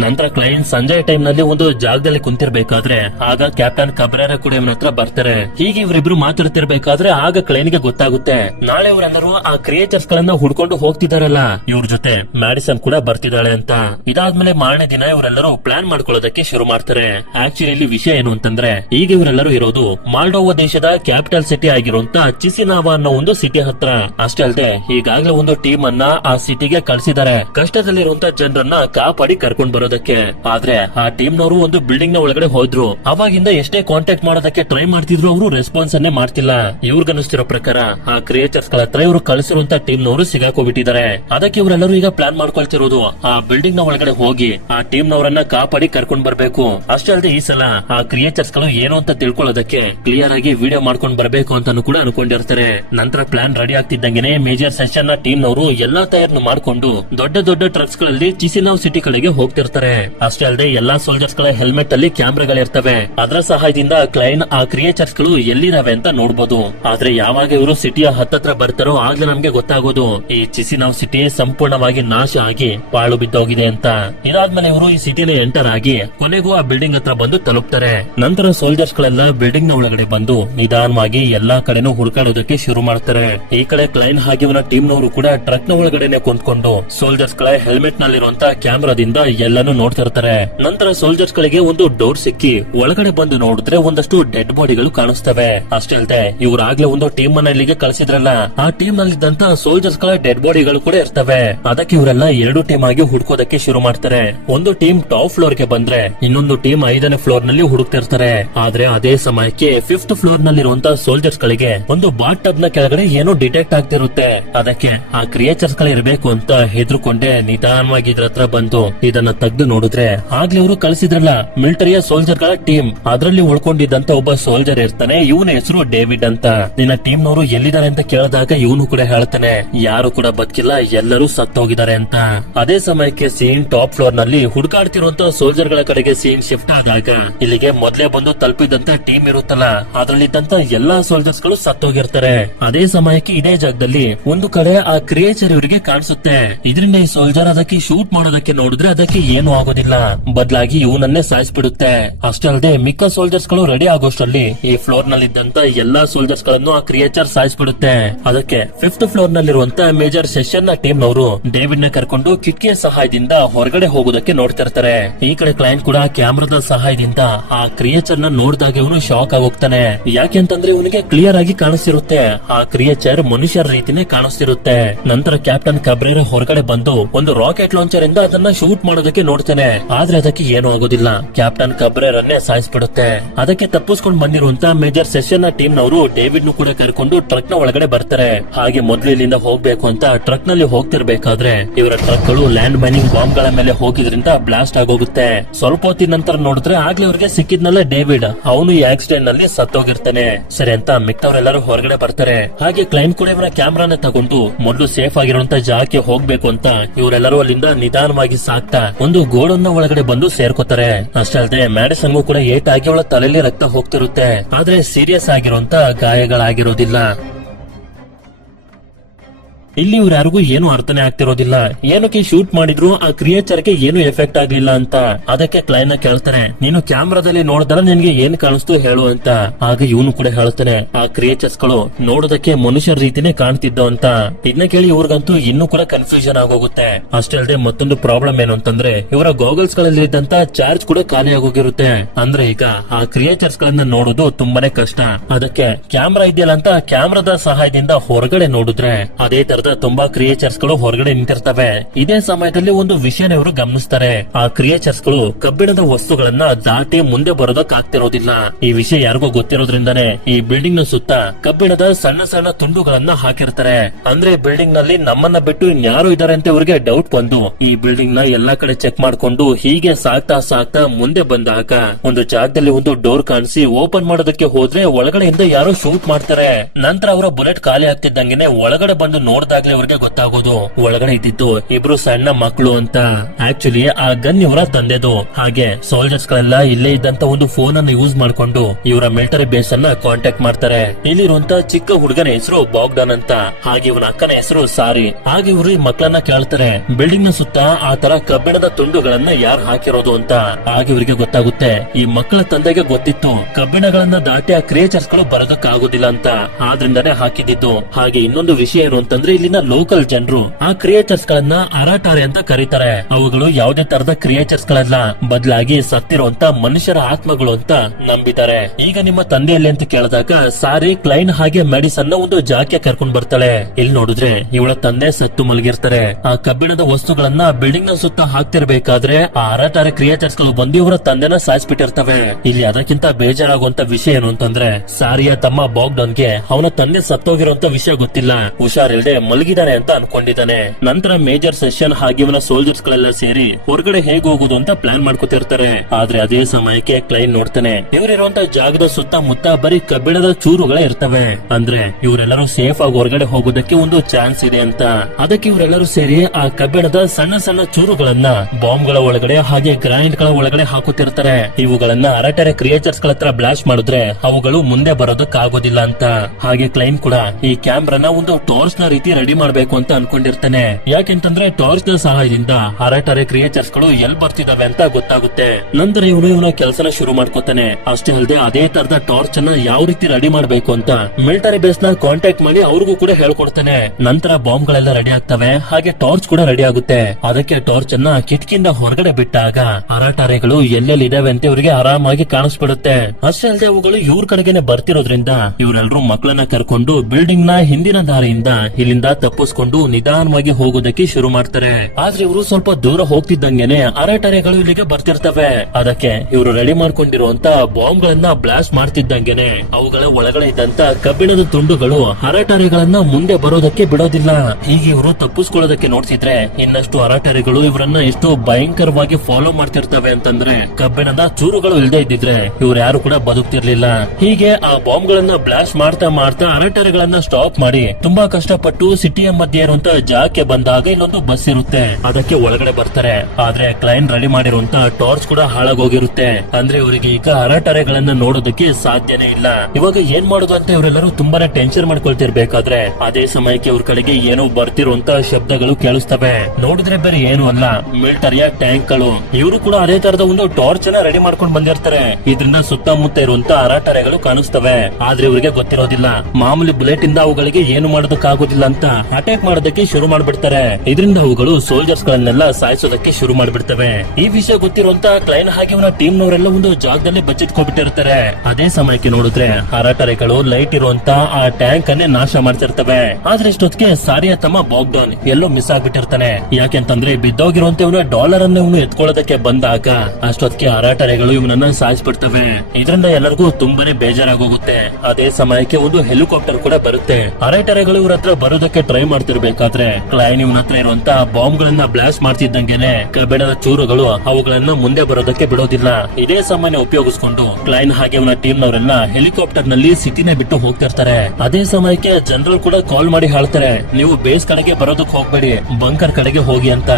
ನಂತರ ಕ್ಲೈಂಟ್ ಸಂಜೆ ಟೈಮ್ ನಲ್ಲಿ ಒಂದು ಜಾಗದಲ್ಲಿ ಕುಂತಿರ್ಬೇಕಾದ್ರೆ ಆಗ ಕ್ಯಾಪ್ಟನ್ ಕಬ್ರೇರಾ ಕೂಡ ಇವನ ಹತ್ರ ಬರ್ತಾರೆ. ಹೀಗೆ ಇವರಿಬ್ರು ಮಾತಾಡ್ತಿರ್ಬೇಕಾದ್ರೆ ಆಗ ಕ್ಲೈನ್ ಗೆ ಗೊತ್ತಾಗುತ್ತೆ, ನಾಳೆ ಇವರೆಲ್ಲರೂ ಆ ಕ್ರಿಯೇಚರ್ಸ್ ಗಳನ್ನ ಹುಡ್ಕೊಂಡು ಹೋಗ್ತಿದಾರಲ್ಲ, ಇವ್ರ ಜೊತೆ ಮ್ಯಾಡಿಸನ್ ಕೂಡ ಬರ್ತಿದ್ದಾಳೆ ಅಂತ. ಇದಾದ್ಮೇಲೆ ಮಾರನೇ ದಿನ ಇವರೆಲ್ಲರೂ ಪ್ಲಾನ್ ಮಾಡ್ಕೊಳ್ಳೋದಕ್ಕೆ ಶುರು ಮಾಡ್ತಾರೆ. ಆಕ್ಚುಲಿ ಇಲ್ಲಿ ವಿಷಯ ಏನು ಅಂತಂದ್ರೆ, ಈಗ ಇವರೆಲ್ಲರೂ ಇರೋದು ಮಾಲ್ಡೋವಾ ದೇಶದ ಕ್ಯಾಪಿಟಲ್ ಸಿಟಿ ಆಗಿರುವಂತ ಚಿಸಿನಾವಾ ಅನ್ನೋ ಒಂದು ಸಿಟಿ ಹತ್ರ. ಅಷ್ಟೇ ಅಲ್ಲದೆ ಈಗಾಗಲೇ ಒಂದು ಟೀಮ್ ಅನ್ನ ಆ ಸಿಟಿಗೆ ಕಳಿಸಿದ್ದಾರೆ. ಕಷ್ಟದಲ್ಲಿರುವಂತ ಜನರನ್ನ ಕಾಪಾಡಿ ಕರ್ಕೊಂಡ್ ಬರೋದಕ್ಕೆ. ಆದ್ರೆ ಆ ಟೀಮ್ ನವರು ಒಂದು ಬಿಲ್ಡಿಂಗ್ ನ ಒಳಗಡೆ ಹೋದ್ರು. ಅವಾಗಿಂದ ಎಷ್ಟೇ ಕಾಂಟ್ಯಾಕ್ಟ್ ಮಾಡೋದಕ್ಕೆ ಟ್ರೈ ಮಾಡ್ತಿದ್ರು, ಅವರು ರೆಸ್ಪಾನ್ಸ್ ಅನ್ನೇ ಮಾಡ್ತಿಲ್ಲ. ಇವ್ರಿಗನ್ನಿಸ್ತಿರೋ ಪ್ರಕಾರ ಆ ಕ್ರಿಯೇಚರ್ಸ್ ಗಳ ಹತ್ರ ಇವರು ಕಳಿಸಿರುವಂತ ಟೀಮ್ ನವರು ಸಿಗಾಕೋಬಿಟ್ಟಿದ್ದಾರೆ. ಅದಕ್ಕೆ ಇವರೆಲ್ಲರೂ ಈಗ ಪ್ಲಾನ್ ಮಾಡ್ಕೊಳ್ತಿರೋದು ಆ ಬಿಲ್ಡಿಂಗ್ ನ ಒಳಗಡೆ ಹೋಗಿ ಆ ಟೀಮ್ ನವರನ್ನ ಕಾಪಾಡಿ ಕರ್ಕೊಂಡ್ ಬರ್ಬೇಕು. ಅಷ್ಟೇ ಅಲ್ಲದೆ ಈ ಸಲ ಆ ಕ್ರಿಯೇಚರ್ಸ್ ಗಳು ಏನು ಅಂತ ತಿಳ್ಕೊಳ್ಳೋದಕ್ಕೆ ಕ್ಲಿಯರ್ ಆಗಿ ವಿಡಿಯೋ ಮಾಡ್ಕೊಂಡ್ ಬರ್ಬೇಕು ಅಂತಾನು ಕೂಡ ಅನ್ಕೊಂಡಿರ್ತಾರೆ. ನಂತರ ಪ್ಲಾನ್ ರೆಡಿ ಆಗ್ತಿದ್ದಂಗೆನೆ ಮೇಜರ್ ಸೆಷನ್ ನ ಟೀಮ್ ನವರು ಎಲ್ಲಾ ತಯಾರನ್ನು ಮಾಡ್ಕೊಂಡು ದೊಡ್ಡ ದೊಡ್ಡ ಟ್ರಕ್ಸ್ ಗಳಲ್ಲಿ ಚಿಸಿನಾವ್ ಸಿಟಿ ಕಡೆಗೆ ಹೋಗ್ತಿರ್ತಾರೆ. ಅಷ್ಟೇ ಅಲ್ಲದೆ ಎಲ್ಲಾ ಸೋಲ್ಜರ್ಸ್ ಗಳ ಹೆಲ್ಮೆಟ್ ಅಲ್ಲಿ ಕ್ಯಾಮ್ರಾಗಳಿರ್ತವೆ. ಅದರ ಸಹಾಯದಿಂದ ಕ್ಲೈನ್ ಆ ಕ್ರಿಯೇಚರ್ಸ್ ಗಳು ಎಲ್ಲಿರವೆ ಅಂತ ನೋಡಬಹುದು. ಆದ್ರೆ ಯಾವಾಗ ಇವರು ಸಿಟಿಯ ಹತ್ತತ್ರ ಬರ್ತಾರೋ ಆಗ್ಲೇ ನಮ್ಗೆ ಗೊತ್ತಾಗೋದು ಈ ಚಿಸಿನಾವ್ ಸಿಟಿ ಸಂಪೂರ್ಣವಾಗಿ ನಾಶ ಆಗಿ ಪಾಳು ಬಿದ್ದೋಗಿದೆ ಅಂತ. ಇದಾದ್ಮೇಲೆ ಇವರು ಈ ಸಿಟಿನ ಎಂಟರ್ ಆಗಿ ಕೊನೆಗೂ ಆ ಬಿಲ್ಡಿಂಗ್ ಹತ್ರ ಬಂದು ತಲುಪ್ತಾರೆ. ನಂತರ ಸೋಲ್ಜರ್ಸ್ ಗಳೆಲ್ಲ ಬಿಲ್ಡಿಂಗ್ ನ ಒಳಗಡೆ ಬಂದು ನಿಧಾನವಾಗಿ ಎಲ್ಲಾ ಕಡೆನೂ ಹುಡುಕಾಡೋದಕ್ಕೆ ಶುರು ಮಾಡ್ತಾರೆ. ಈ ಕಡೆ ಕ್ಲೈನ್ ಹಾಗೆ ಅವನ ಟೀಮ್ ನವರು ಕೂಡ ಟ್ರಕ್ ನ ಒಳಗಡೆನೆ ಕುಂತ್ಕೊಂಡು ಸೋಲ್ಜರ್ಸ್ ಗಳ ಹೆಲ್ಮೆಟ್ ನಲ್ಲಿರುವಂತ ಕ್ಯಾಮ್ರಾದಿಂದ ಎಲ್ಲಾನು ನೋಡ್ತಿರ್ತಾರೆ. ನಂತರ ಸೋಲ್ಜರ್ಸ್ ಗಳಿಗೆ ಒಂದು ಡೋರ್ ಸಿಕ್ಕಿ ಒಳಗಡೆ ಬಂದು ನೋಡಿದ್ರೆ ಒಂದಷ್ಟು ಡೆಡ್ ಬಾಡಿಗಳು ಕಾಣಿಸ್ತವೆ. ಅಷ್ಟೇ ಅಲ್ಲದೆ ಇವ್ರಾಗ್ಲೇ ಒಂದು ಟೀಮ್ ಅನ್ನ ಇಲ್ಲಿಗೆ ಕಳಿಸಿದ್ರಲ್ಲ, ಆ ಟೀಮ್ ನಲ್ಲಿದ್ದಂತ ಸೋಲ್ಜರ್ಸ್ ಗಳ ಡೆಡ್ ಬಾಡಿಗಳು ಕೂಡ ಇರ್ತವೆ. ಅದಕ್ಕೆ ಇವರೆಲ್ಲ ಎರಡು ಟೀಮ್ ಆಗಿ ಹುಡ್ಕೋದಕ್ಕೆ ಶುರು ಮಾಡ್ತಾರೆ. ಒಂದು ಟೀಮ್ ಟಾಪ್ ಫ್ಲೋರ್ ಗೆ ಬಂದ್ರೆ ಇನ್ನೊಂದು ಟೀಮ್ 5ನೇ ಫ್ಲೋರ್ ನಲ್ಲಿ ಹುಡುಕ್ತಿರ್ತಾರೆ. ಆದ್ರೆ ಅದೇ ಸಮಯಕ್ಕೆ 5th ಫ್ಲೋರ್ ನಲ್ಲಿರುವಂತಹ ಸೋಲ್ಜರ್ಸ್ ಗಳಿಗೆ ಒಂದು ಬಾತ್ ಟಬ್ ನ ಕೆಳಗಡೆ ಏನೋ ಡಿಟೆಕ್ಟ್ ಆಗ್ತಿರುತ್ತೆ. ಅದಕ್ಕೆ ಆ ಕ್ರಿಯೇಚರ್ಸ್ ಗಳು ಇರಬೇಕು ಅಂತ ಹೆದರ್ಕೊಂಡೆ ನಿಧಾನವಾಗಿ ಇದ್ರ ಹತ್ರ ಬಂದು ಇದನ್ನ ತೆಗೆದು ನೋಡಿದ್ರೆ ಆಗ್ಲೇ ಅವರು ಕಳಿಸಿದ್ರಲ್ಲ ಮಿಲಿಟರಿಯ ಸೋಲ್ಜರ್ ಗಳ ಟೀಮ್, ಅದರಲ್ಲಿ ಉಳ್ಕೊಂಡಿದ್ದಂತ ಒಬ್ಬ ಸೋಲ್ಜರ್ ಇರ್ತಾನೆ. ಇವನ ಹೆಸರು ಡೇವಿಡ್ ಅಂತ. ನಿನ್ನ ಟೀಮ್ ನವರು ಎಲ್ಲಿದ್ದಾರೆ ಅಂತ ಕೇಳಿದಾಗ ಇವನು ಕೂಡ ಹೇಳ್ತಾನೆ ಯಾರು ಕೂಡ ಬದುಕಿಲ್ಲ, ಎಲ್ಲರೂ ಸತ್ತೋಗಿದ್ದಾರೆ ಅಂತ. ಅದೇ ಸಮಯಕ್ಕೆ ಸೀನ್ ಟಾಪ್ ಫ್ಲೋರ್ ನಲ್ಲಿ ಹುಡುಕಾಡ್ತಿರುವಂತ ಸೋಲ್ಜರ್ ಗಳ ಕಡೆಗೆ ಸೀನ್ ಶಿಫ್ಟ್ ಆದಾಗ ಇಲ್ಲಿಗೆ ಮೊದಲೇ ಬಂದು ತಲುಪಿದಂತ ಟೀಮ್ ಇರುತ್ತಲ್ಲ, ಅದರಲ್ಲಿದ್ದಂತ ಎಲ್ಲಾ ಸೋಲ್ಜರ್ಸ್ ಗಳು ಸತ್ತೋಗಿರ್ತಾರೆ. ಅದೇ ಸಮಯಕ್ಕೆ ಇದೇ ಜಾಗದಲ್ಲಿ ಒಂದು ಕಡೆ ಆ ಕ್ರಿಯೇಚರ್ ಇವರಿಗೆ ಕಾಣಿಸುತ್ತೆ. ಇದರಿಂದ ಈ ಸೋಲ್ಜರ್ ಅದಕ್ಕೆ ಶೂಟ್ ಮಾಡೋದಕ್ಕೆ ನೋಡಿದ್ರೆ ಅದಕ್ಕೆ ಏನು ಆಗೋದಿಲ್ಲ, ಬದಲಾಗಿ ಇವನನ್ನೇ ಸಾಯಿಸ್ಬಿಡುತ್ತೆ. ಅಷ್ಟೇ ಅಲ್ಲದೆ ಮಿಕ್ಕ ಸೋಲ್ಜರ್ಸ್ ಗಳು ರೆಡಿ ಆಗೋಷ್ಟರಲ್ಲಿ ಈ ಫ್ಲೋರ್ ನಲ್ಲಿದ್ದಂತ ಎಲ್ಲಾ ಸೋಲ್ಜರ್ಸ್ ಗಳನ್ನು ಆ ಕ್ರಿಯೇಚರ್ ಸಾಯಿಸ್ಬಿಡುತ್ತೆ. ಅದಕ್ಕೆ 5th ಫ್ಲೋರ್ ನಲ್ಲಿರುವಂತ ಮೇಜರ್ ಸೆಷನ್ ನ ಟೀಮ್ ನವರು ಡೇವಿಡ್ ನ ಕರ್ಕೊಂಡು ಕಿಟಕಿಯ ಸಹಾಯದಿಂದ ಹೊರಗಡೆ ಹೋಗೋದಕ್ಕೆ ನೋಡ್ತಿರ್ತಾರೆ. ಈ ಕಡೆ ಕ್ಲೈಂಟ್ ಕೂಡ ಕ್ಯಾಮ್ರಾದ ಸಹಾಯದಿಂದ ಆ ಕ್ರಿಯೇಚರ್ ನ ನೋಡಿದಾಗ ಇವನು ಶಾಕ್ ಆಗೋಗ್ತಾನೆ. ಯಾಕೆಂತಂದ್ರೆ ಇವನಿಗೆ ಕ್ಲಿಯರ್ ಆಗಿ ಕಾಣಿಸ್ತಿರುತ್ತೆ ಆ ಕ್ರಿಯೇಚರ್ ಮನುಷ್ಯರ ರೀತಿನೇ ಕಾಣಿಸ್ತಿರುತ್ತೆ. ನಂತರ ಕ್ಯಾಪ್ಟನ್ ಕಬ್ರೇರ ಹೊರಗಡೆ ಬಂದು ಒಂದು ರಾಕೆಟ್ ಲಾಂಚರ್ ಇಂದ ಅದನ್ನ ಶೂಟ್ ಮಾಡೋದಕ್ಕೆ ನೋಡ್ತಾನೆ. ಆದ್ರೆ ಅದಕ್ಕೆ ಏನು ಆಗೋದಿಲ್ಲ, ಕ್ಯಾಪ್ಟನ್ ಕಬ್ರೇರನ್ನೇ ಸಾಯಿಸ್ಬಿಡುತ್ತೆ. ಅದಕ್ಕೆ ತಪ್ಪಿಸ್ಕೊಂಡು ಬಂದಿರುವಂತ ಮೇಜರ್ ಸೆಷನ್ ನ ಟೀಮ್ ನವರು ಡೇವಿಡ್ ನು ಕೂಡ ಕರ್ಕೊಂಡು ಟ್ರಕ್ ನ ಒಳಗಡೆ ಬರ್ತಾರೆ. ಹಾಗೆ ಮೊದಲು ಇಲ್ಲಿಂದ ಹೋಗ್ಬೇಕು ಅಂತ ಟ್ರಕ್ ನಲ್ಲಿ ಹೋಗ್ತಿರ್ಬೇಕಾದ್ರೆ ಇವರ ಟ್ರಕ್ ಗಳು ಲ್ಯಾಂಡ್ ಮೈನಿಂಗ್ ಬಾಂಬ್ ಗಳ ಮೇಲೆ ಹೋಗಿದ್ರಿಂದ ಬ್ಲಾಸ್ಟ್ ಆಗೋಗುತ್ತೆ. ಸ್ವಲ್ಪ ಹೊತ್ತಿನ ನಂತರ ನೋಡಿದ್ರೆ ಆಗ್ಲೇ ಅವ್ರಿಗೆ ಸಿಕ್ಕಿದ್ನಲ್ಲ ಡೇವಿಡ್, ಅವನು ಈ ಆಕ್ಸಿಡೆಂಟ್ ನಲ್ಲಿ ಸತ್ತೋಗಿರ್ತಾನೆ. ಸರಿ ಅಂತ ಮಿಕ್ಕವರೆಲ್ಲರೂ ಹೊರಗಡೆ ಬರ್ತಾರೆ. ಹಾಗೆ ಕ್ಲೈಂಟ್ ಕೂಡ ಇವರ ಕ್ಯಾಮ್ರಾನ ತಗೊಂಡು ಮೊದಲು ಸೇಫ್ ಆಗಿರುವಂತ ಜಾಗಕ್ಕೆ ಹೋಗ್ಬೇಕು ಅಂತ ಇವರೆಲ್ಲರೂ ಅಲ್ಲಿಂದ ನಿಧಾನವಾಗಿ ಸಾಕ್ತಾ ಒಂದು ಗೋಡನ್ನ ಒಳಗಡೆ ಬಂದು ಸೇರ್ಕೋತಾರೆ. ಅಷ್ಟೇ ಅಲ್ಲದೆ ಮ್ಯಾಡಿಸನ್ಗೂ ಕೂಡ ಏಟಾಗಿ ಅವಳ ತಲೆಯಲ್ಲಿ ರಕ್ತ ಹೋಗ್ತಿರುತ್ತೆ. ಆದ್ರೆ ಸೀರಿಯಸ್ ಆಗಿರುವಂತ ಗಾಯಗಳಾಗಿರೋದಿಲ್ಲ. ಇಲ್ಲಿ ಇವ್ರು ಯಾರಿಗೂ ಏನು ಅರ್ಥನೇ ಆಗ್ತಿರೋದಿಲ್ಲ, ಏನಕ್ಕೆ ಶೂಟ್ ಮಾಡಿದ್ರು ಆ ಕ್ರಿಯೇಚರ್ ಗೆ ಏನು ಎಫೆಕ್ಟ್ ಆಗ್ಲಿಲ್ಲ ಅಂತ. ಅದಕ್ಕೆ ಕ್ಲೈನ್ ಕೇಳ್ತಾರೆ ನೀನು ಕ್ಯಾಮ್ರಾದಲ್ಲಿ ನೋಡಿದ್ರೆ ನಿನ್ಗೆ ಏನ್ ಕಾಣಿಸ್ತು ಹೇಳು ಅಂತ. ಆಗ ಇವನು ಕೂಡ ಹೇಳ್ತಾನೆ ಆ ಕ್ರಿಯೇಚರ್ಸ್ ಗಳು ನೋಡೋದಕ್ಕೆ ಮನುಷ್ಯರ ರೀತಿನೇ ಕಾಣ್ತಿದ್ದೋ ಅಂತ. ಇದನ್ನ ಕೇಳಿ ಇವ್ರಿಗಂತೂ ಇನ್ನೂ ಕೂಡ ಕನ್ಫ್ಯೂಷನ್ ಆಗೋಗುತ್ತೆ. ಅಷ್ಟೇ ಅಲ್ಲದೆ ಮತ್ತೊಂದು ಪ್ರಾಬ್ಲಮ್ ಏನು ಅಂತಂದ್ರೆ ಇವರ ಗಾಗಲ್ಸ್ ಗಳಲ್ಲಿ ಇದ್ದಂತ ಚಾರ್ಜ್ ಕೂಡ ಖಾಲಿ ಆಗೋಗಿರುತ್ತೆ. ಅಂದ್ರೆ ಈಗ ಆ ಕ್ರಿಯೇಚರ್ಸ್ ಗಳನ್ನ ನೋಡೋದು ತುಂಬಾನೇ ಕಷ್ಟ. ಅದಕ್ಕೆ ಕ್ಯಾಮ್ರಾ ಇದೆಯಲ್ಲ ಅಂತ ಕ್ಯಾಮ್ರಾದ ಸಹಾಯದಿಂದ ಹೊರಗಡೆ ನೋಡಿದ್ರೆ ಅದೇ ತರ ತುಂಬಾ ಕ್ರಿಯೇಚರ್ಸ್ ಗಳು ಹೊರಗಡೆ ನಿಂತಿರ್ತವೆ. ಇದೇ ಸಮಯದಲ್ಲಿ ಒಂದು ವಿಷಯನ ಇವರು ಗಮನಿಸ್ತಾರೆ, ಆ ಕ್ರಿಯೇಚರ್ಸ್ ಗಳು ಕಬ್ಬಿಣದ ವಸ್ತುಗಳನ್ನ ದಾಟಿ ಮುಂದೆ ಬರೋದಕ್ ಆಗ್ತಿರೋದಿಲ್ಲ. ಈ ವಿಷಯ ಯಾರಿಗೂ ಗೊತ್ತಿರೋದ್ರಿಂದಾನೆ ಈ ಬಿಲ್ಡಿಂಗ್ ನ ಸುತ್ತ ಕಬ್ಬಿಣದ ಸಣ್ಣ ಸಣ್ಣ ತುಂಡುಗಳನ್ನ ಹಾಕಿರ್ತಾರೆ. ಅಂದ್ರೆ ಬಿಲ್ಡಿಂಗ್ ನಲ್ಲಿ ನಮ್ಮನ್ನ ಬಿಟ್ಟು ಇನ್ಯಾರು ಇದಾರೆ ಅಂತ ಇವರಿಗೆ ಡೌಟ್ ಬಂದು ಈ ಬಿಲ್ಡಿಂಗ್ ನ ಎಲ್ಲಾ ಕಡೆ ಚೆಕ್ ಮಾಡ್ಕೊಂಡು ಹೀಗೆ ಸಾಕ್ತಾ ಸಾಕ್ತಾ ಮುಂದೆ ಬಂದಾಗ ಒಂದು ಜಾಗದಲ್ಲಿ ಒಂದು ಡೋರ್ ಕಾಣಿಸಿ ಓಪನ್ ಮಾಡೋದಕ್ಕೆ ಹೋದ್ರೆ ಒಳಗಡೆಯಿಂದ ಯಾರೋ ಶೂಟ್ ಮಾಡ್ತಾರೆ. ನಂತರ ಅವರ ಬುಲೆಟ್ ಖಾಲಿ ಆಗ್ತಿದ್ದಂಗೆನೆ ಒಳಗಡೆ ಬಂದು ನೋಡಿದಾಗ ಅವ್ರಿಗೆ ಗೊತ್ತಾಗೋದು ಒಳಗಡೆ ಇದ್ದಿದ್ದು ಇಬ್ರು ಸಣ್ಣ ಮಕ್ಕಳು ಅಂತ. ಆಕ್ಚುಲಿ ಆ ಗನ್ ಇವರ ತಂದೆದು. ಹಾಗೆ ಸೋಲ್ಜರ್ಸ್ ಗಳೆಲ್ಲ ಇಲ್ಲೇ ಇದ್ದಂತ ಒಂದು ಫೋನ್ ಅನ್ನು ಯೂಸ್ ಮಾಡ್ಕೊಂಡು ಇವರ ಮಿಲಿಟರಿ ಬೇಸ್ ಅನ್ನ ಕಾಂಟ್ಯಾಕ್ಟ್ ಮಾಡ್ತಾರೆ. ಇಲ್ಲಿರುವಂತ ಚಿಕ್ಕ ಹುಡುಗನ ಹೆಸರು ಬಾಗ್ಡನ್ ಅಂತ, ಹಾಗೆ ಇವನ ಅಕ್ಕನ ಹೆಸರು ಸಾರಿ. ಹಾಗೆ ಇವರು ಈ ಮಕ್ಕಳನ್ನ ಕೇಳ್ತಾರೆ ಬಿಲ್ಡಿಂಗ್ ನ ಸುತ್ತ ಆ ತರ ಕಬ್ಬಿಣದ ತುಂಡುಗಳನ್ನ ಯಾರು ಹಾಕಿರೋದು ಅಂತ. ಹಾಗೆ ಇವರಿಗೆ ಗೊತ್ತಾಗುತ್ತೆ ಈ ಮಕ್ಕಳ ತಂದೆಗೆ ಗೊತ್ತಿತ್ತು ಕಬ್ಬಿಣಗಳನ್ನ ದಾಟಿ ಆ ಕ್ರಿಯೇಚರ್ಸ್ ಗಳು ಬರೋದಕ್ಕೆ ಆಗೋದಿಲ್ಲ ಅಂತ, ಆದ್ರಿಂದಾನೇ ಹಾಕಿದ್ದು. ಹಾಗೆ ಇನ್ನೊಂದು ವಿಷಯ ಏನು ಅಂತಂದ್ರೆ ಇಲ್ಲಿನ ಲೋಕಲ್ ಜನರು ಆ ಕ್ರಿಯೇಚರ್ಸ್ ಗಳನ್ನ ಅರಾಟಾರೆ ಅಂತ ಕರೀತಾರೆ. ಅವುಗಳು ಯಾವುದೇ ತರದ ಕ್ರಿಯೇಚರ್ಸ್ ಗಳಲ್ಲ, ಬದಲಾಗಿ ಸತ್ತಿರುವಂತ ಮನುಷ್ಯರ ಆತ್ಮಗಳು ಅಂತ ನಂಬಿದ್ದಾರೆ. ಈಗ ನಿಮ್ಮ ತಂದೆಯಲ್ಲಿ ಅಂತ ಕೇಳಿದಾಗ ಸಾರಿ ಕ್ಲೈನ್ ಹಾಗೆ ಮೆಡಿಸನ್ ನ ಒಂದು ಜಾಕೆ ಕರ್ಕೊಂಡ್ ಬರ್ತಾಳೆ. ಇಲ್ಲಿ ನೋಡಿದ್ರೆ ಇವಳ ತಂದೆ ಸತ್ತು ಮಲಗಿರ್ತಾರೆ. ಆ ಕಬ್ಬಿಣದ ವಸ್ತುಗಳನ್ನ ಬಿಲ್ಡಿಂಗ್ ನ ಸುತ್ತ ಹಾಕ್ತಿರ್ಬೇಕಾದ್ರೆ ಆ ಅರಾಟಾರೆ ಕ್ರಿಯೇಚರ್ಸ್ ಗಳು ಬಂದು ಇವರ ತಂದೆನ ಸಾಯಿಸ್ಬಿಟ್ಟಿರ್ತವೆ. ಇಲ್ಲಿ ಅದಕ್ಕಿಂತ ಬೇಜಾರಾಗುವಂತ ವಿಷಯ ಏನು ಅಂತಂದ್ರೆ ಸಾರಿಯ ತಮ್ಮ ಬಾಗ್ಡನ್ಗೆ ಅವನ ತಂದೆ ಸತ್ತೋಗಿರುವಂತ ವಿಷಯ ಗೊತ್ತಿಲ್ಲ, ಹುಷಾರಿಲ್ದೆ ಮಲಗಿದಾನೆ ಅಂತ ಅನ್ಕೊಂಡಿದ್ದಾನೆ. ನಂತರ ಮೇಜರ್ ಸೆಷನ್ ಹಾಗೆ ಇವನ ಸೋಲ್ಜರ್ಸ್ ಗಳೆಲ್ಲ ಸೇರಿ ಹೊರಗಡೆ ಹೇಗ್ ಹೋಗುದು ಅಂತ ಪ್ಲಾನ್ ಮಾಡ್ಕೊತಿರ್ತಾರೆ. ಆದ್ರೆ ಅದೇ ಸಮಯಕ್ಕೆ ಕ್ಲೈನ್ ನೋಡ್ತಾನೆ ಇವರಿರುವಂತ ಜಾಗದ ಸುತ್ತಮುತ್ತ ಬರೀ ಕಬ್ಬಿಣದ ಚೂರುಗಳೇ ಇರ್ತವೆ. ಅಂದ್ರೆ ಇವರೆಲ್ಲರೂ ಸೇಫ್ ಆಗಿ ಹೊರಗಡೆ ಹೋಗೋದಕ್ಕೆ ಒಂದು ಚಾನ್ಸ್ ಇದೆ ಅಂತ. ಅದಕ್ಕೆ ಇವರೆಲ್ಲರೂ ಸೇರಿ ಆ ಕಬ್ಬಿಣದ ಸಣ್ಣ ಸಣ್ಣ ಚೂರುಗಳನ್ನ ಬಾಂಬ್ ಗಳ ಒಳಗಡೆ ಹಾಗೆ ಗ್ರೈಂಡ್ ಗಳ ಒಳಗಡೆ ಹಾಕುತ್ತಿರ್ತಾರೆ. ಇವುಗಳನ್ನ ಅರಾಟರೆ ಕ್ರಿಯೇಚರ್ಸ್ ಗಳ ಹತ್ರ ಬ್ಲಾಸ್ಟ್ ಮಾಡಿದ್ರೆ ಅವುಗಳು ಮುಂದೆ ಬರೋದಕ್ಕಾಗೋದಿಲ್ಲ ಅಂತ. ಹಾಗೆ ಕ್ಲೈನ್ ಕೂಡ ಈ ಕ್ಯಾಮ್ರಾನ ಒಂದು ಟಾರ್ಚ್ ನ ರೀತಿ ರೆಡಿ ಮಾಡ್ಬೇಕು ಅಂತ ಅನ್ಕೊಂಡಿರ್ತಾನೆ. ಯಾಕೆಂತಂದ್ರೆ ಟಾರ್ಚ್ ನ ಸಹಾಯದಿಂದ ಅರಾಟರೆ ಕ್ರಿಯೇಚರ್ಸ್ ಗಳು ಎಲ್ ಬರ್ತಿದಾವೆ ಅಂತ ಗೊತ್ತಾಗುತ್ತೆ. ನಂತರ ಇವನ ಕೆಲಸನ ಶುರು ಮಾಡ್ಕೋತಾನೆ. ಅಷ್ಟೇ ಅಲ್ಲದೆ ಅದೇ ತರದ ಟಾರ್ಚ್ ಅನ್ನ ಯಾವ ರೀತಿ ರೆಡಿ ಮಾಡ್ಬೇಕು ಅಂತ ಮಿಲಿಟರಿ ಬೇಸ್ ನ ಕಾಂಟ್ಯಾಕ್ಟ್ ಮಾಡಿ ಅವ್ರಿಗೂ ಕೂಡ ಹೇಳ್ಕೊಡ್ತಾನೆ. ನಂತರ ಬಾಂಬ್ ಗಳೆಲ್ಲ ರೆಡಿ ಆಗ್ತವೆ, ಹಾಗೆ ಟಾರ್ಚ್ ಕೂಡ ರೆಡಿ ಆಗುತ್ತೆ. ಅದಕ್ಕೆ ಟಾರ್ಚ್ ಅನ್ನ ಕಿಟಕಿಯಿಂದ ಹೊರಗಡೆ ಬಿಟ್ಟಾಗ ಅರಾಟಾರೆಗಳು ಎಲ್ಲೆಲ್ಲಿ ಇದಾವೆ ಅಂತ ಇವರಿಗೆ ಆರಾಮಾಗಿ ಕಾಣಿಸ್ಬಿಡುತ್ತೆ. ಅಷ್ಟೇ ಅಲ್ಲದೆ ಅವುಗಳು ಇವ್ರ ಕಡೆಗೇನೆ ಬರ್ತಿರೋದ್ರಿಂದ ಇವರೆಲ್ಲರೂ ಮಕ್ಕಳನ್ನ ಕರ್ಕೊಂಡು ಬಿಲ್ಡಿಂಗ್ ನ ಹಿಂದಿನ ದಾರಿಯಿಂದ ಇಲ್ಲಿಂದ ತಪ್ಪಿಸ್ಕೊಂಡು ನಿಧಾನವಾಗಿ ಹೋಗೋದಕ್ಕೆ ಶುರು ಮಾಡ್ತಾರೆ. ಆದ್ರೆ ಇವರು ಸ್ವಲ್ಪ ದೂರ ಹೋಗ್ತಿದ್ದಂಗೆನೆ ಅರಾಟಾರೆಗಳು ಇಲ್ಲಿಗೆ ಬರ್ತಿರ್ತವೆ. ಅದಕ್ಕೆ ಇವರು ರೆಡಿ ಮಾಡ್ಕೊಂಡಿರುವಂತ ಬಾಂಬ್ ಗಳನ್ನ ಬ್ಲಾಸ್ಟ್ ಮಾಡ್ತಿದ್ದಂಗೆನೆ ಅವುಗಳ ಒಳಗಡೆ ಇದ್ದಂತ ಕಬ್ಬಿಣದ ತುಂಡುಗಳು ಅರಾಟಾರೆಗಳನ್ನ ಮುಂದೆ ಬರೋದಕ್ಕೆ ಬಿಡೋದಿಲ್ಲ. ಹೀಗೆ ಇವರು ತಪ್ಪಿಸ್ಕೊಳ್ಳೋದಕ್ಕೆ ನೋಡ್ತಿದ್ರೆ ಇನ್ನಷ್ಟು ಅರಾಟಾರೆಗಳು ಇವರನ್ನ ಎಷ್ಟು ಭಯಂಕರವಾಗಿ ಫಾಲೋ ಮಾಡ್ತಿರ್ತವೆ ಅಂತಂದ್ರೆ ಕಬ್ಬಿಣದ ಚೂರುಗಳು ಇಲ್ಲದೆ ಇದ್ದಿದ್ರೆ ಇವ್ರು ಯಾರು ಕೂಡ ಬದುಕ್ತಿರ್ಲಿಲ್ಲ. ಹೀಗೆ ಆ ಬಾಂಬ್ ಗಳನ್ನ ಬ್ಲಾಸ್ಟ್ ಮಾಡ್ತಾ ಮಾಡ್ತಾ ಅರಾಟಾರೆಗಳನ್ನ ಸ್ಟಾಪ್ ಮಾಡಿ ತುಂಬಾ ಕಷ್ಟಪಟ್ಟು ಸಿಟಿಯ ಮಧ್ಯೆ ಇರುವಂತ ಜಾಗಕ್ಕೆ ಬಂದಾಗ ಇಲ್ಲೊಂದು ಬಸ್ ಇರುತ್ತೆ. ಅದಕ್ಕೆ ಒಳಗಡೆ ಬರ್ತಾರೆ. ಆದ್ರೆ ಕ್ಲೈನ್ ರೆಡಿ ಮಾಡಿರುವಂತ ಟಾರ್ಚ್ ಕೂಡ ಹಾಳಾಗೋಗಿರುತ್ತೆ. ಅಂದ್ರೆ ಇವರಿಗೆ ಈಗ ಅರಾಟಾರೆಗಳನ್ನ ನೋಡೋದಕ್ಕೆ ಸಾಧ್ಯನೇ ಇಲ್ಲ. ಇವಾಗ ಏನ್ ಮಾಡೋದು ಅಂತ ಇವರೆಲ್ಲರೂ ತುಂಬಾನೇ ಟೆನ್ಷನ್ ಮಾಡ್ಕೊಳ್ತಿರ್ಬೇಕಾದ್ರೆ ಅದೇ ಸಮಯಕ್ಕೆ ಇವ್ರ ಕಡೆಗೆ ಏನೋ ಬರ್ತಿರುವಂತ ಶಬ್ದಗಳು ಕೇಳಿಸ್ತವೆ. ನೋಡಿದ್ರೆ ಬೇರೆ ಏನು ಅಲ್ಲ, ಮಿಲಿಟರಿಯ ಟ್ಯಾಂಕ್ ಗಳು. ಇವರು ಕೂಡ ಅದೇ ತರದ ಒಂದು ಟಾರ್ಚ್ ಅನ್ನ ರೆಡಿ ಮಾಡ್ಕೊಂಡು ಬಂದಿರ್ತಾರೆ. ಇದರಿಂದ ಸುತ್ತಮುತ್ತ ಇರುವಂತ ಅರಾಟಾರೆಗಳು ಕಾಣಿಸ್ತವೆ. ಆದ್ರೆ ಇವರಿಗೆ ಗೊತ್ತಿರೋದಿಲ್ಲ ಮಾಮೂಲಿ ಬುಲೆಟ್ ಇಂದ ಅವುಗಳಿಗೆ ಏನು ಮಾಡೋದಕ್ಕಾಗೋದಿಲ್ಲ ಅಂತ ಅಟ್ಯಾಕ್ ಮಾಡೋದಕ್ಕೆ ಶುರು ಮಾಡ್ಬಿಡ್ತಾರೆ. ಇದರಿಂದ ಅವುಗಳು ಸೋಲ್ಜರ್ಸ್ ಗಳನ್ನೆಲ್ಲ ಸಾಯಿಸೋದಕ್ಕೆ ಶುರು ಮಾಡ್ಬಿಡ್ತವೆ. ಈ ವಿಷಯ ಗೊತ್ತಿರುವಂತ ಕ್ಲೈನ್ ಹಾಗೆ ಅವನ ಟೀಮ್ ನವರೆಲ್ಲ ಒಂದು ಜಾಗದಲ್ಲಿ ಬಚ್ಚಿಟ್ಕೊಂಡ್ಬಿಟ್ಟಿರ್ತಾರೆ. ಅದೇ ಸಮಯಕ್ಕೆ ನೋಡಿದ್ರೆ ಅರಾಟಾರೆಗಳು ಲೈಟ್ ಇರುವಂತ ಆ ಟ್ಯಾಂಕ್ ಅನ್ನೇ ನಾಶ ಮಾಡ್ತಿರ್ತವೆ. ಆದ್ರೆ ಇಷ್ಟೊತ್ತಿಗೆ ಸಾರಿಯ ತಮ್ಮ ಬಾಗ್ಡಾನ್ ಎಲ್ಲೋ ಮಿಸ್ ಆಗ್ಬಿಟ್ಟಿರ್ತಾನೆ. ಯಾಕೆಂತಂದ್ರೆ ಬಿದ್ದೋಗಿರುವಂತ ಇವನ ಡಾಲರ್ ಅನ್ನ ಇವನು ಎತ್ಕೊಳ್ಳೋದಕ್ಕೆ ಬಂದಾಗ ಅಷ್ಟೊತ್ತಿಗೆ ಅರಾಟಾರೆಗಳು ಇವನನ್ನ ಸಾಯಿಸ್ಬಿಡ್ತವೆ. ಇದರಿಂದ ಎಲ್ಲರಿಗೂ ತುಂಬಾನೇ ಬೇಜಾರಾಗೋಗುತ್ತೆ. ಅದೇ ಸಮಯಕ್ಕೆ ಒಂದು ಹೆಲಿಕಾಪ್ಟರ್ ಕೂಡ ಬರುತ್ತೆ. ಅರಾಟಾರೆಗಳು ಇವ್ರ ಹತ್ರ ಬರೋದಕ್ಕೆ ಟ್ರೈ ಮಾಡ್ತಿರ್ಬೇಕಾದ್ರೆ ಕ್ಲೈನ್ ಇವನ ಹತ್ರ ಇರುವಂತ ಬಾಂಬ್ ಗಳನ್ನ ಬ್ಲಾಸ್ಟ್ ಮಾಡ್ತಿದ್ದಂಗೆನೆ ಕಬ್ಬಿಣದ ಚೂರುಗಳು ಅವುಗಳನ್ನ ಮುಂದೆ ಬರೋದಕ್ಕೆ ಬಿಡೋದಿಲ್ಲ. ಇದೇ ಸಮಯ ಉಪಯೋಗಿಸ್ಕೊಂಡು ಕ್ಲೈನ್ ಹಾಗೆ ಅವನ ಟೀಮ್ ನವರೆಲ್ಲ ಹೆಲಿಕಾಪ್ಟರ್ ನಲ್ಲಿ ಸಿಟಿನೇ ಬಿಟ್ಟು ಹೋಗ್ತಿರ್ತಾರೆ. ಅದೇ ಸಮಯಕ್ಕೆ ಜನರಲ್ ಕೂಡ ಕಾಲ್ ಮಾಡಿ ಹೇಳ್ತಾರೆ, ನೀವು ಬೇಸ್ ಕಡೆಗೆ ಬರೋದಕ್ಕೆ ಹೋಗ್ಬೇಡಿ, ಬಂಕರ್ ಕಡೆಗೆ ಹೋಗಿ ಅಂತ.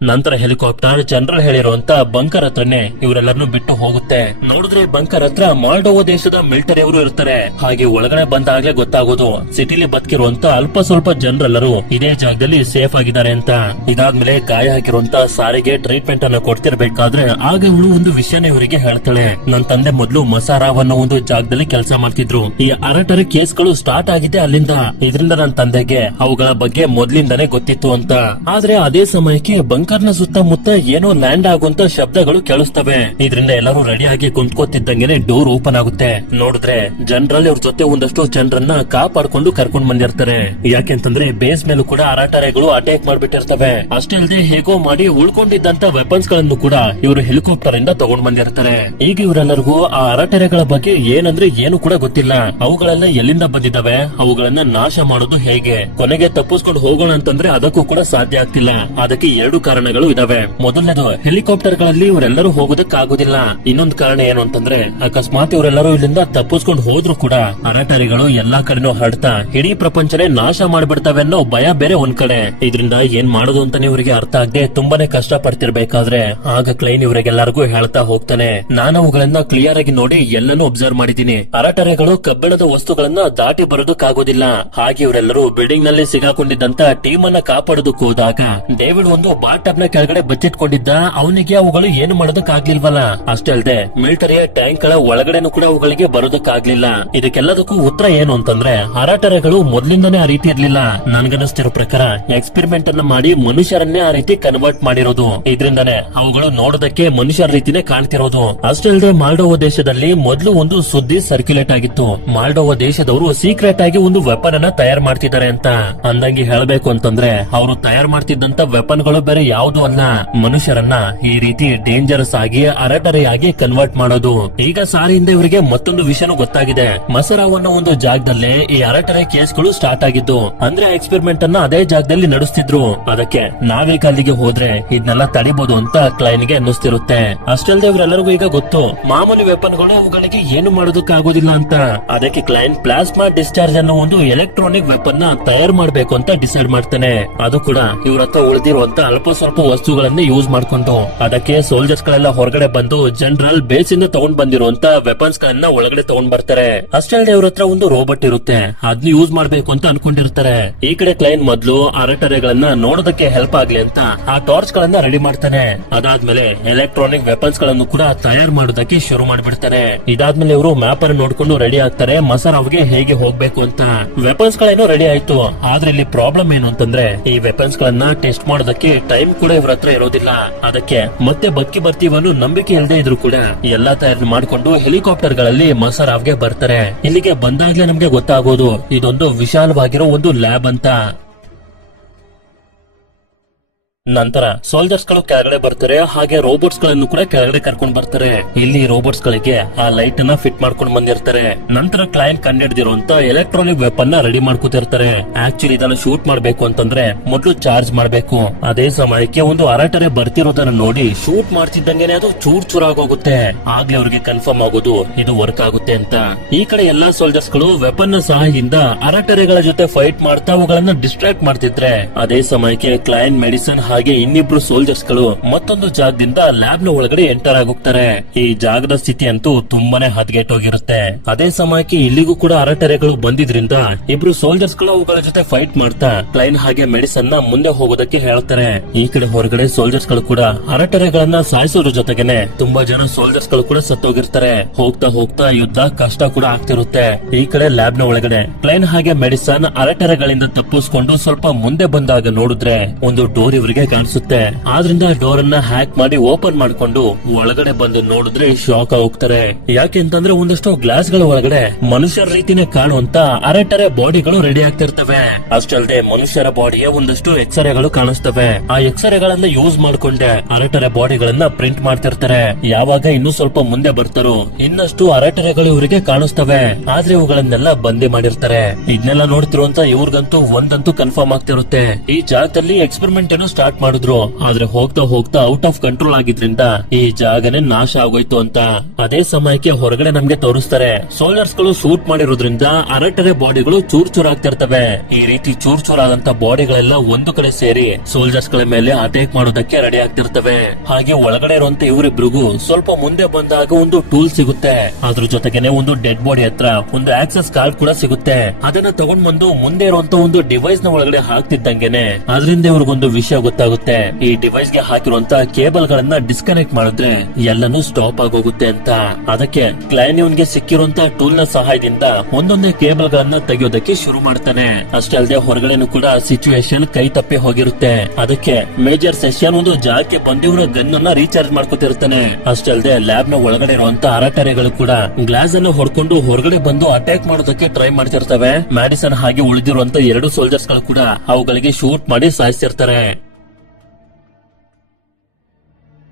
ನಂತರ ಹೆಲಿಕಾಪ್ಟರ್ ಜನರಲ್ ಹೇಳಿರುವಂತ ಬಂಕರ್ ಹತ್ರನೇ ಇವರೆಲ್ಲರನ್ನು ಬಿಟ್ಟು ಹೋಗುತ್ತೆ. ನೋಡಿದ್ರೆ ಬಂಕರ್ ಹತ್ರ ಮಾಲ್ಡೋವಾ ದೇಶದ ಮಿಲಿಟರಿ ಅವರು ಇರ್ತಾರೆ. ಹಾಗೆ ಒಳಗಡೆ ಬಂದಾಗ್ಲೇ ಗೊತ್ತಾಗೋದು ಸಿಟಿಲಿ ಬದುಕಿರುವಂತ ಅಲ್ಪ ಸ್ವಲ್ಪ ಜನರೆಲ್ಲರೂ ಇದೇ ಜಾಗದಲ್ಲಿ ಸೇಫ್ ಆಗಿದ್ದಾರೆ ಅಂತ. ಇದಾದ್ಮೇಲೆ ಗಾಯ ಹಾಕಿರುವಂತ ಸಾರಿಗೆ ಟ್ರೀಟ್ಮೆಂಟ್ ಅನ್ನು ಕೊಡ್ತಿರ್ಬೇಕಾದ್ರೆ ಆಗ ಇವಳು ಒಂದು ವಿಷಯನ ಇವರಿಗೆ ಹೇಳ್ತಾಳೆ. ನನ್ ತಂದೆ ಮೊದಲು ಮಸಾರಾವ್ ಅನ್ನೋ ಒಂದು ಜಾಗದಲ್ಲಿ ಕೆಲಸ ಮಾಡ್ತಿದ್ರು. ಈ ಅರಾಟರೆ ಕೇಸ್ಗಳು ಸ್ಟಾರ್ಟ್ ಆಗಿದೆ ಅಲ್ಲಿಂದ. ಇದರಿಂದ ನನ್ನ ತಂದೆಗೆ ಅವುಗಳ ಬಗ್ಗೆ ಮೊದ್ಲಿಂದಾನೇ ಗೊತ್ತಿತ್ತು ಅಂತ. ಆದ್ರೆ ಅದೇ ಸಮಯಕ್ಕೆ ಬಂಕರ್ನ ಸುತ್ತಮುತ್ತ ಏನೋ ಲ್ಯಾಂಡ್ ಆಗುವಂತ ಶಬ್ದಗಳು ಕೇಳಿಸ್ತವೆ. ಇದರಿಂದ ಎಲ್ಲರೂ ರೆಡಿ ಆಗಿ ಕುಂತ್ಕೋತಿದ್ದಂಗೆನೆ ಡೋರ್ ಓಪನ್ ಆಗುತ್ತೆ. ನೋಡಿದ್ರೆ ಜನರಲ್ ಅವ್ರ ಜೊತೆ ಒಂದಷ್ಟು ಜನರನ್ನ ಕಾಪಾಡ್ಕೊಂಡು ಕರ್ಕೊಂಡ್ ಬಂದಿರ್ತಾರೆ. ಯಾಕೆಂತಂದ್ರೆ ಬೇಸ್ ಮೇಲೂ ಕೂಡ ಅರಾಟರೆಗಳು ಅಟ್ಯಾಕ್ ಮಾಡ್ಬಿಟ್ಟಿರ್ತವೆ. ಅಷ್ಟೇ ಅಲ್ಲದೆ ಹೇಗೋ ಮಾಡಿ ಉಳ್ಕೊಂಡಿದ್ದಂತ ವೆಪನ್ಸ್ ಗಳನ್ನು ಕೂಡ ಇವರು ಹೆಲಿಕಾಪ್ಟರ್ ಇಂದ ತಗೊಂಡ್ ಬಂದಿರ್ತಾರೆ. ಈಗ ಇವರೆಲ್ಲರಿಗೂ ಆ ಅರಾಟರೆಗಳ ಬಗ್ಗೆ ಏನಂದ್ರೆ ಏನು ಕೂಡ ಗೊತ್ತಿಲ್ಲ. ಅವುಗಳೆಲ್ಲ ಎಲ್ಲಿಂದ ಬಂದಿದ್ದಾವೆ, ಅವುಗಳನ್ನ ನಾಶ ಮಾಡೋದು ಹೇಗೆ, ಕೊನೆಗೆ ತಪ್ಪಿಸ್ಕೊಂಡು ಹೋಗೋಣ ಅಂತಂದ್ರೆ ಅದಕ್ಕೂ ಕೂಡ ಸಾಧ್ಯ ಆಗ್ತಿಲ್ಲ. ಅದಕ್ಕೆ ಎರಡು ಕಾರಣಗಳು ಇದಾವೆ. ಮೊದಲನೇದು ಹೆಲಿಕಾಪ್ಟರ್ ಗಳಲ್ಲಿ ಇವರೆಲ್ಲರೂ ಹೋಗೋದಕ್ಕಾಗೋದಿಲ್ಲ. ಇನ್ನೊಂದು ಕಾರಣ ಏನು ಅಂತಂದ್ರೆ ಅಕಸ್ಮಾತ್ ಇವರೆಲ್ಲರೂ ಇಲ್ಲಿಂದ ತಪ್ಪಿಸ್ಕೊಂಡು ಹೋದ್ರು ಕೂಡ ಅರಾಟರಿಗಳು ಎಲ್ಲಾ ಕಡೆನೂ ಹರಡ್ತಾ ಇಡೀ ಪ್ರಪಂಚನೇ ನಾಶ ಮಾಡ್ಬಿಡ್ತವೆ ಅನ್ನೋ ಭಯ ಬೇರೆ ಒಂದ್ ಕಡೆ. ಇದರಿಂದ ಏನ್ ಮಾಡೋದು ಅಂತಾನೆ ಇವರಿಗೆ ಅರ್ಥ ಆಗದೆ ತುಂಬಾನೇ ಕಷ್ಟ ಪಡ್ತಿರ್ಬೇಕಾದ್ರೆ ಆಗ ಕ್ಲೈನ್ ಇವರಿಗೆಲ್ಲರಿಗೂ ಹೇಳ್ತಾ ಹೋಗ್ತಾನೆ, ನಾನು ಅವುಗಳನ್ನ ಕ್ಲಿಯರ್ ಆಗಿ ನೋಡಿ ಎಲ್ಲಾನು ಅಬ್ಸರ್ವ್ ಮಾಡಿದೀನಿ. ಅರಾಟರೆಗಳು ಕಬ್ಬಿಣದ ವಸ್ತುಗಳನ್ನ ದಾಟಿ ಬರೋದಕ್ಕಾಗೋದಿಲ್ಲ. ಹಾಗೆ ಇವರೆಲ್ಲರೂ ಬಿಲ್ಡಿಂಗ್ ನಲ್ಲಿ ಸಿಗಾಕೊಂಡಿದ್ದಂತ ಟೀಮ್ ಅನ್ನ ಕಾಪಾಡೋದಕ್ಕೆ ಹೋದಾಗ ಡೇವಿಡ್ ಒಂದು ಬಾಟ ಲ್ಯಾಪ್ಟಾಪ್ ನ ಕೆಳಗಡೆ ಬಚ್ಚಿಟ್ಕೊಂಡಿದ್ದ ಅವನಿಗೆ ಅವುಗಳು ಏನು ಮಾಡೋದಕ್ಕಾಗ್ಲಿಲ್ವಲ್ಲ. ಅಷ್ಟೇ ಅಲ್ಲದೆ ಮಿಲಿಟರಿಯ ಟ್ಯಾಂಕ್ ಗಳ ಒಳಗಡೆನೂ ಕೂಡ ಅವುಗಳಿಗೆ ಬರೋದಕ್ಕಾಗ್ಲಿಲ್ಲ. ಇದಕ್ಕೆಲ್ಲದಕ್ಕೂ ಉತ್ತರ ಏನು ಅಂತಂದ್ರೆ ಅರಟರೆಗಳು ಮೊದ್ಲಿಂದಾನೇ ಆ ರೀತಿ ಇರ್ಲಿಲ್ಲ. ನನ್ಗನ್ನಿಸ್ತಿರೋ ಪ್ರಕಾರ ಎಕ್ಸ್ಪೆರಿಮೆಂಟ್ ಅನ್ನ ಮಾಡಿ ಮನುಷ್ಯರನ್ನೇ ಆ ರೀತಿ ಕನ್ವರ್ಟ್ ಮಾಡಿರೋದು. ಇದರಿಂದಾನೇ ಅವುಗಳು ನೋಡೋದಕ್ಕೆ ಮನುಷ್ಯರ ರೀತಿನೇ ಕಾಣ್ತಿರೋದು. ಅಷ್ಟೇ ಅಲ್ಲದೆ ಮಾಲ್ಡೋವಾ ದೇಶದಲ್ಲಿ ಮೊದಲು ಒಂದು ಸುದ್ದಿ ಸರ್ಕ್ಯುಲೇಟ್ ಆಗಿತ್ತು. ಮಾಲ್ಡೋವಾ ದೇಶದವರು ಸೀಕ್ರೆಟ್ ಆಗಿ ಒಂದು ವೆಪನ್ ಅನ್ನ ತಯಾರು ಮಾಡ್ತಿದ್ದಾರೆ ಅಂತ. ಅಂದಂಗೆ ಹೇಳಬೇಕು ಅಂತಂದ್ರೆ ಅವರು ತಯಾರು ಮಾಡ್ತಿದ್ದಂತ ವೆಪನ್ ಗಳು ಬೇರೆ ಯಾವ್ದು ಅಲ್ಲ, ಮನುಷ್ಯರನ್ನ ಈ ರೀತಿ ಡೇಂಜರಸ್ ಆಗಿ ಅರಟರೆಯಾಗಿ ಕನ್ವರ್ಟ್ ಮಾಡೋದು. ಈಗ ಸಾರಿಯಿಂದ ಇವರಿಗೆ ಮತ್ತೊಂದು ವಿಷಯನೂ ಗೊತ್ತಾಗಿದೆ. ಮಸರಾವ್ ಅನ್ನೋ ಒಂದು ಜಾಗದಲ್ಲೇ ಈ ಅರಟರೆ ಕೇಸ್ಗಳು ಸ್ಟಾರ್ಟ್ ಆಗಿದ್ದು. ಅಂದ್ರೆ ಎಕ್ಸ್ಪೆರಿಮೆಂಟ್ ಅನ್ನ ಅದೇ ಜಾಗದಲ್ಲಿ ನಡೆಸ್ತಿದ್ರು. ಅದಕ್ಕೆ ನಾವೀಗ ಅಲ್ಲಿಗೆ ಹೋದ್ರೆ ಇದನ್ನೆಲ್ಲ ತಡಿಬಹುದು ಅಂತ ಕ್ಲೈನ್ ಗೆ ಅನ್ನಿಸ್ತಿರುತ್ತೆ. ಅಷ್ಟಲ್ಲದೆ ಇವರೆಲ್ಲರಿಗೂ ಈಗ ಗೊತ್ತು ಮಾಮೂಲಿ ವೆಪನ್ ಗಳು ಅವುಗಳಿಗೆ ಏನು ಮಾಡೋದಕ್ಕಾಗೋದಿಲ್ಲ ಅಂತ. ಅದಕ್ಕೆ ಕ್ಲೈನ್ ಪ್ಲಾಸ್ಮಾ ಡಿಸ್ಚಾರ್ಜ್ ಅನ್ನೋ ಒಂದು ಎಲೆಕ್ಟ್ರಾನಿಕ್ ವೆಪನ್ ನ ತಯಾರು ಮಾಡ್ಬೇಕು ಅಂತ ಡಿಸೈಡ್ ಮಾಡ್ತಾನೆ. ಅದು ಕೂಡ ಇವ್ರ ಹತ್ರ ಉಳಿದಿರುವಂತ ಅಲ್ಪ ಸ್ವಲ್ಪ ವಸ್ತುಗಳನ್ನೇ ಯೂಸ್ ಮಾಡ್ಕೊಂಡು. ಅದಕ್ಕೆ ಸೋಲ್ಜರ್ಸ್ ಗಳೆಲ್ಲ ಹೊರಗಡೆ ಬಂದು ಜನರಲ್ ಬೇಸ್ ಇಂದ ತಗೊಂಡ್ ಬಂದಿರುವಂತ ವೆಪನ್ಸ್ ಗಳನ್ನ ಒಳಗಡೆ ತಗೊಂಡ್ ಬರ್ತಾರೆ. ಅಷ್ಟೇ ಅಲ್ಲದೆ ಇವ್ರ ಹತ್ರ ಒಂದು ರೋಬೋಟ್ ಇರುತ್ತೆ, ಅದನ್ನ ಯೂಸ್ ಮಾಡ್ಬೇಕು ಅಂತ ಅನ್ಕೊಂಡಿರ್ತಾರೆ. ಈ ಕಡೆ ಕ್ಲೈನ್ ಮೊದ್ಲು ಅರಟರೆಗಳನ್ನ ನೋಡೋದಕ್ಕೆ ಹೆಲ್ಪ್ ಆಗ್ಲಿ ಅಂತ ಆ ಟಾರ್ಚ್ ಗಳನ್ನ ರೆಡಿ ಮಾಡ್ತಾನೆ. ಅದಾದ್ಮೇಲೆ ಎಲೆಕ್ಟ್ರಾನಿಕ್ ವೆಪನ್ಸ್ ಗಳನ್ನು ಕೂಡ ತಯಾರು ಮಾಡೋದಕ್ಕೆ ಶುರು ಮಾಡ್ಬಿಡ್ತಾರೆ. ಇದಾದ್ಮೇಲೆ ಇವರು ಮ್ಯಾಪ್ ಅನ್ನು ನೋಡ್ಕೊಂಡು ರೆಡಿ ಆಗ್ತಾರೆ ಮಸರಾವ್ಗೆ ಹೇಗೆ ಹೋಗ್ಬೇಕು ಅಂತ. ವೆಪನ್ಸ್ ಗಳೇನೋ ರೆಡಿ ಆಯ್ತು, ಆದ್ರೆ ಇಲ್ಲಿ ಪ್ರಾಬ್ಲಮ್ ಏನು ಅಂತಂದ್ರೆ ಈ ವೆಪನ್ಸ್ ಗಳನ್ನ ಟೆಸ್ಟ್ ಮಾಡೋದಕ್ಕೆ ಟೈಮ್ ಕೂಡ ಇವ್ರ ಹತ್ರ ಇರೋದಿಲ್ಲ. ಅದಕ್ಕೆ ಮತ್ತೆ ಬಕ್ಕಿ ಬರ್ತೀವನ್ನು ನಂಬಿಕೆ ಇಲ್ಲದೆ ಇದ್ರು ಕೂಡ ಎಲ್ಲಾ ತಯಾರಿ ಮಾಡ್ಕೊಂಡು ಹೆಲಿಕಾಪ್ಟರ್ ಗಳಲ್ಲಿ ಮಸರಾವ್ಗೆ ಬರ್ತಾರೆ. ಇಲ್ಲಿಗೆ ಬಂದಾಗ್ಲೇ ನಮ್ಗೆ ಗೊತ್ತಾಗೋದು ಇದೊಂದು ವಿಶಾಲವಾಗಿರೋ ಒಂದು ಲ್ಯಾಬ್ ಅಂತ. ನಂತರ ಸೋಲ್ಜರ್ಸ್ ಗಳು ಕೆಳಗಡೆ ಬರ್ತಾರೆ, ಹಾಗೆ ರೋಬೋಟ್ಸ್ ಗಳನ್ನು ಕೂಡ ಕೆಳಗಡೆ ಕರ್ಕೊಂಡ್ ಬರ್ತಾರೆ. ಇಲ್ಲಿ ರೋಬೋಟ್ಸ್ ಗಳಿಗೆ ಆ ಲೈಟ್ ಅನ್ನ ಫಿಟ್ ಮಾಡ್ಕೊಂಡು ಬಂದಿರ್ತಾರೆ. ನಂತರ ಕ್ಲೈಂಟ್ ಕಂಡಿಡ್ದಿರುವಂತ ಎಲೆಕ್ಟ್ರಾನಿಕ್ ವೆಪನ್ ನ ರೆಡಿ ಮಾಡ್ಕೊತಿರ್ತಾರೆ. ಆಕ್ಚುಲಿ ಇದನ್ನ ಶೂಟ್ ಮಾಡ್ಬೇಕು ಅಂತಂದ್ರೆ ಮೊದಲು ಚಾರ್ಜ್ ಮಾಡ್ಬೇಕು. ಅದೇ ಸಮಯಕ್ಕೆ ಒಂದು ಅರಟರೆ ಬರ್ತಿರೋದನ್ನ ನೋಡಿ ಶೂಟ್ ಮಾಡ್ತಿದ್ದಂಗೆನೆ ಅದು ಚೂರ್ ಚೂರಾಗೋಗುತ್ತೆ. ಆಗ್ಲೇ ಅವ್ರಿಗೆ ಕನ್ಫರ್ಮ್ ಆಗೋದು ಇದು ವರ್ಕ್ ಆಗುತ್ತೆ ಅಂತ. ಈ ಕಡೆ ಎಲ್ಲಾ ಸೋಲ್ಜರ್ಸ್ ಗಳು ವೆಪನ್ ನ ಸಹಾಯದಿಂದ ಅರಟರೆಗಳ ಜೊತೆ ಫೈಟ್ ಮಾಡ್ತಾ ಅವುಗಳನ್ನ ಡಿಸ್ಟ್ರಾಕ್ಟ್ ಮಾಡ್ತಿದ್ರೆ, ಅದೇ ಸಮಯಕ್ಕೆ ಕ್ಲೈಂಟ್ ಮೆಡಿಸನ್ ಹಾಗೆ ಇನ್ನಿಬ್ರು ಸೋಲ್ಜರ್ಸ್ ಗಳು ಮತ್ತೊಂದು ಜಾಗದಿಂದ ಲ್ಯಾಬ್ ನ ಒಳಗಡೆ ಎಂಟರ್ ಆಗೋಗ್ತಾರೆ. ಈ ಜಾಗದ ಸ್ಥಿತಿ ಅಂತೂ ತುಂಬಾನೇ ಹದಗೆಟ್ಟೋಗಿರುತ್ತೆ. ಅದೇ ಸಮಯಕ್ಕೆ ಇಲ್ಲಿಗೂ ಕೂಡ ಅರಟರೆಗಳು ಬಂದಿದ್ರಿಂದ ಇಬ್ರು ಸೋಲ್ಜರ್ಸ್ ಗಳು ಅವುಗಳ ಜೊತೆ ಫೈಟ್ ಮಾಡ್ತಾ ಕ್ಲೈನ್ ಹಾಗೆ ಮೆಡಿಸನ್ ನ ಮುಂದೆ ಹೋಗೋದಕ್ಕೆ ಹೇಳ್ತಾರೆ. ಈ ಕಡೆ ಹೊರಗಡೆ ಸೋಲ್ಜರ್ಸ್ ಗಳು ಕೂಡ ಅರಟರೆಗಳನ್ನ ಸಾಯಿಸೋದ್ರ ಜೊತೆಗೇನೆ ತುಂಬಾ ಜನ ಸೋಲ್ಜರ್ಸ್ ಗಳು ಕೂಡ ಸತ್ತೋಗಿರ್ತಾರೆ. ಹೋಗ್ತಾ ಹೋಗ್ತಾ ಯುದ್ಧ ಕಷ್ಟ ಕೂಡ ಆಗ್ತಿರುತ್ತೆ. ಈ ಕಡೆ ಲ್ಯಾಬ್ ನ ಒಳಗಡೆ ಕ್ಲೈನ್ ಹಾಗೆ ಮೆಡಿಸನ್ ಅರಟರೆಗಳಿಂದ ತಪ್ಪಿಸ್ಕೊಂಡು ಸ್ವಲ್ಪ ಮುಂದೆ ಬಂದಾಗ ನೋಡಿದ್ರೆ ಒಂದು ಡೋರ್ ಇವರಿಗೆ ಕಾಣಿಸುತ್ತೆ. ಆದ್ರಿಂದ ಡೋರ್ ಅನ್ನ ಹ್ಯಾಕ್ ಮಾಡಿ ಓಪನ್ ಮಾಡ್ಕೊಂಡು ಒಳಗಡೆ ಬಂದು ನೋಡಿದ್ರೆ ಶಾಕ್ ಹೋಗ್ತಾರೆ. ಯಾಕೆ ಅಂತಂದ್ರೆ ಒಂದಷ್ಟು ಗ್ಲಾಸ್ ಗಳ ಒಳಗಡೆ ಮನುಷ್ಯರ ರೀತಿನೇ ಕಾಣುವಂತ ಅರಟರೆ ಬಾಡಿಗಳು ರೆಡಿ ಆಗ್ತಿರ್ತವೆ. ಅಷ್ಟಲ್ಲದೆ ಮನುಷ್ಯರ ಬಾಡಿಯ ಒಂದಷ್ಟು ಎಕ್ಸ್ರೇಗಳು ಕಾಣಿಸ್ತವೆ. ಆ ಎಕ್ಸ್ರೇಗಳನ್ನ ಯೂಸ್ ಮಾಡ್ಕೊಂಡೆ ಅರಟರೆ ಬಾಡಿಗಳನ್ನ ಪ್ರಿಂಟ್ ಮಾಡ್ತಿರ್ತಾರೆ. ಯಾವಾಗ ಇನ್ನೂ ಸ್ವಲ್ಪ ಮುಂದೆ ಬರ್ತಾರೋ ಇನ್ನಷ್ಟು ಅರಟರೆಗಳು ಇವರಿಗೆ ಕಾಣಿಸ್ತವೆ. ಆದ್ರೆ ಇವುಗಳನ್ನೆಲ್ಲ ಬಂದಿ ಮಾಡಿರ್ತಾರೆ. ಇದನ್ನೆಲ್ಲ ನೋಡ್ತಿರುವಂತ ಇವ್ರಿಗಂತೂ ಒಂದಂತೂ ಕನ್ಫರ್ಮ್ ಆಗ್ತಿರುತ್ತೆ, ಈ ಜಾಗದಲ್ಲಿ ಎಕ್ಸ್ಪೆರಿಮೆಂಟ್ ಏನೋ ಸ್ಟಾರ್ಟ್ ಮಾಡಿದ್ರು, ಆದ್ರೆ ಹೋಗ್ತಾ ಹೋಗ್ತಾ ಔಟ್ ಆಫ್ ಕಂಟ್ರೋಲ್ ಆಗಿದ್ರಿಂದ ಈ ಜಾಗನೇ ನಾಶ ಆಗೋಯ್ತು ಅಂತ. ಅದೇ ಸಮಯಕ್ಕೆ ಹೊರಗಡೆ ನಮ್ಗೆ ತೋರಿಸ್ತಾರೆ ಸೋಲ್ಜರ್ಸ್ ಗಳು ಶೂಟ್ ಮಾಡಿರೋದ್ರಿಂದ ಅರಟರೆ ಬಾಡಿಗಳು ಚೂರ್ ಚೂರ್ ಆಗ್ತಿರ್ತವೆ. ಈ ರೀತಿ ಚೂರ್ ಚೂರ್ ಆದಂತ ಬಾಡಿಗಳೆಲ್ಲ ಒಂದು ಕಡೆ ಸೇರಿ ಸೋಲ್ಜರ್ಸ್ ಗಳ ಮೇಲೆ ಅಟ್ಯಾಕ್ ಮಾಡೋದಕ್ಕೆ ರೆಡಿ ಆಗ್ತಿರ್ತವೆ. ಹಾಗೆ ಒಳಗಡೆ ಇರುವಂತ ಇವರಿಬ್ರಿಗೂ ಸ್ವಲ್ಪ ಮುಂದೆ ಬಂದಾಗ ಒಂದು ಟೂಲ್ ಸಿಗುತ್ತೆ. ಅದ್ರ ಜೊತೆಗೇನೆ ಒಂದು ಡೆಡ್ ಬಾಡಿ ಹತ್ರ ಒಂದು ಆಕ್ಸೆಸ್ ಕಾರ್ಡ್ ಕೂಡ ಸಿಗುತ್ತೆ. ಅದನ್ನ ತಗೊಂಡ್ ಬಂದು ಮುಂದೆ ಇರುವಂತ ಒಂದು ಡಿವೈಸ್ ನ ಒಳಗಡೆ ಹಾಕ್ತಿದ್ದಂಗೆನೆ ಅದರಿಂದ ಇವ್ರಿಗೊಂದು ವಿಷಯ ಗೊತ್ತಾಗುತ್ತೆ. ಈ ಡಿವೈಸ್ ಗೆ ಹಾಕಿರುವಂತ ಕೇಬಲ್ ಗಳನ್ನ ಡಿಸ್ಕನೆಕ್ಟ್ ಮಾಡಿದ್ರೆ ಎಲ್ಲನೂ ಸ್ಟಾಪ್ ಆಗೋಗುತ್ತೆ ಅಂತ. ಅದಕ್ಕೆ ಕ್ಲೈನ್ ಇವನ್ಗೆ ಸಿಕ್ಕಿರುವಂತ ಟೂಲ್ ನ ಸಹಾಯದಿಂದ ಒಂದೊಂದೇ ಕೇಬಲ್ ಗಳನ್ನ ತೆಗೆಯೋದಕ್ಕೆ ಶುರು ಮಾಡ್ತಾನೆ. ಅಷ್ಟೇ ಅಲ್ಲದೆ ಹೊರಗಡೆನೂ ಕೂಡ ಸಿಚುವೇಶನ್ ಕೈ ತಪ್ಪಿ ಹೋಗಿರುತ್ತೆ. ಅದಕ್ಕೆ ಮೇಜರ್ ಸೆಷನ್ ಒಂದು ಜಾಗಕ್ಕೆ ಬಂದಿವರ ಗನ್ ಅನ್ನ ರೀಚಾರ್ಜ್ ಮಾಡ್ಕೊತಿರ್ತಾನೆ. ಅಷ್ಟೇ ಅಲ್ಲದೆ ಲ್ಯಾಬ್ ನ ಒಳಗಡೆ ಇರುವಂತ ಅರಟರೆಗಳು ಕೂಡ ಗ್ಲಾಸ್ ಅನ್ನು ಹೊಡ್ಕೊಂಡು ಹೊರಗಡೆ ಬಂದು ಅಟ್ಯಾಕ್ ಮಾಡೋದಕ್ಕೆ ಟ್ರೈ ಮಾಡ್ತಿರ್ತವೆ. ಮ್ಯಾಡಿಸನ್ ಹಾಗೆ ಉಳಿದಿರುವಂತ ಎರಡು ಸೋಲ್ಜರ್ಸ್ ಗಳು ಕೂಡ ಅವುಗಳಿಗೆ ಶೂಟ್ ಮಾಡಿ ಸಾಯಿಸ್ತಿರ್ತಾರೆ.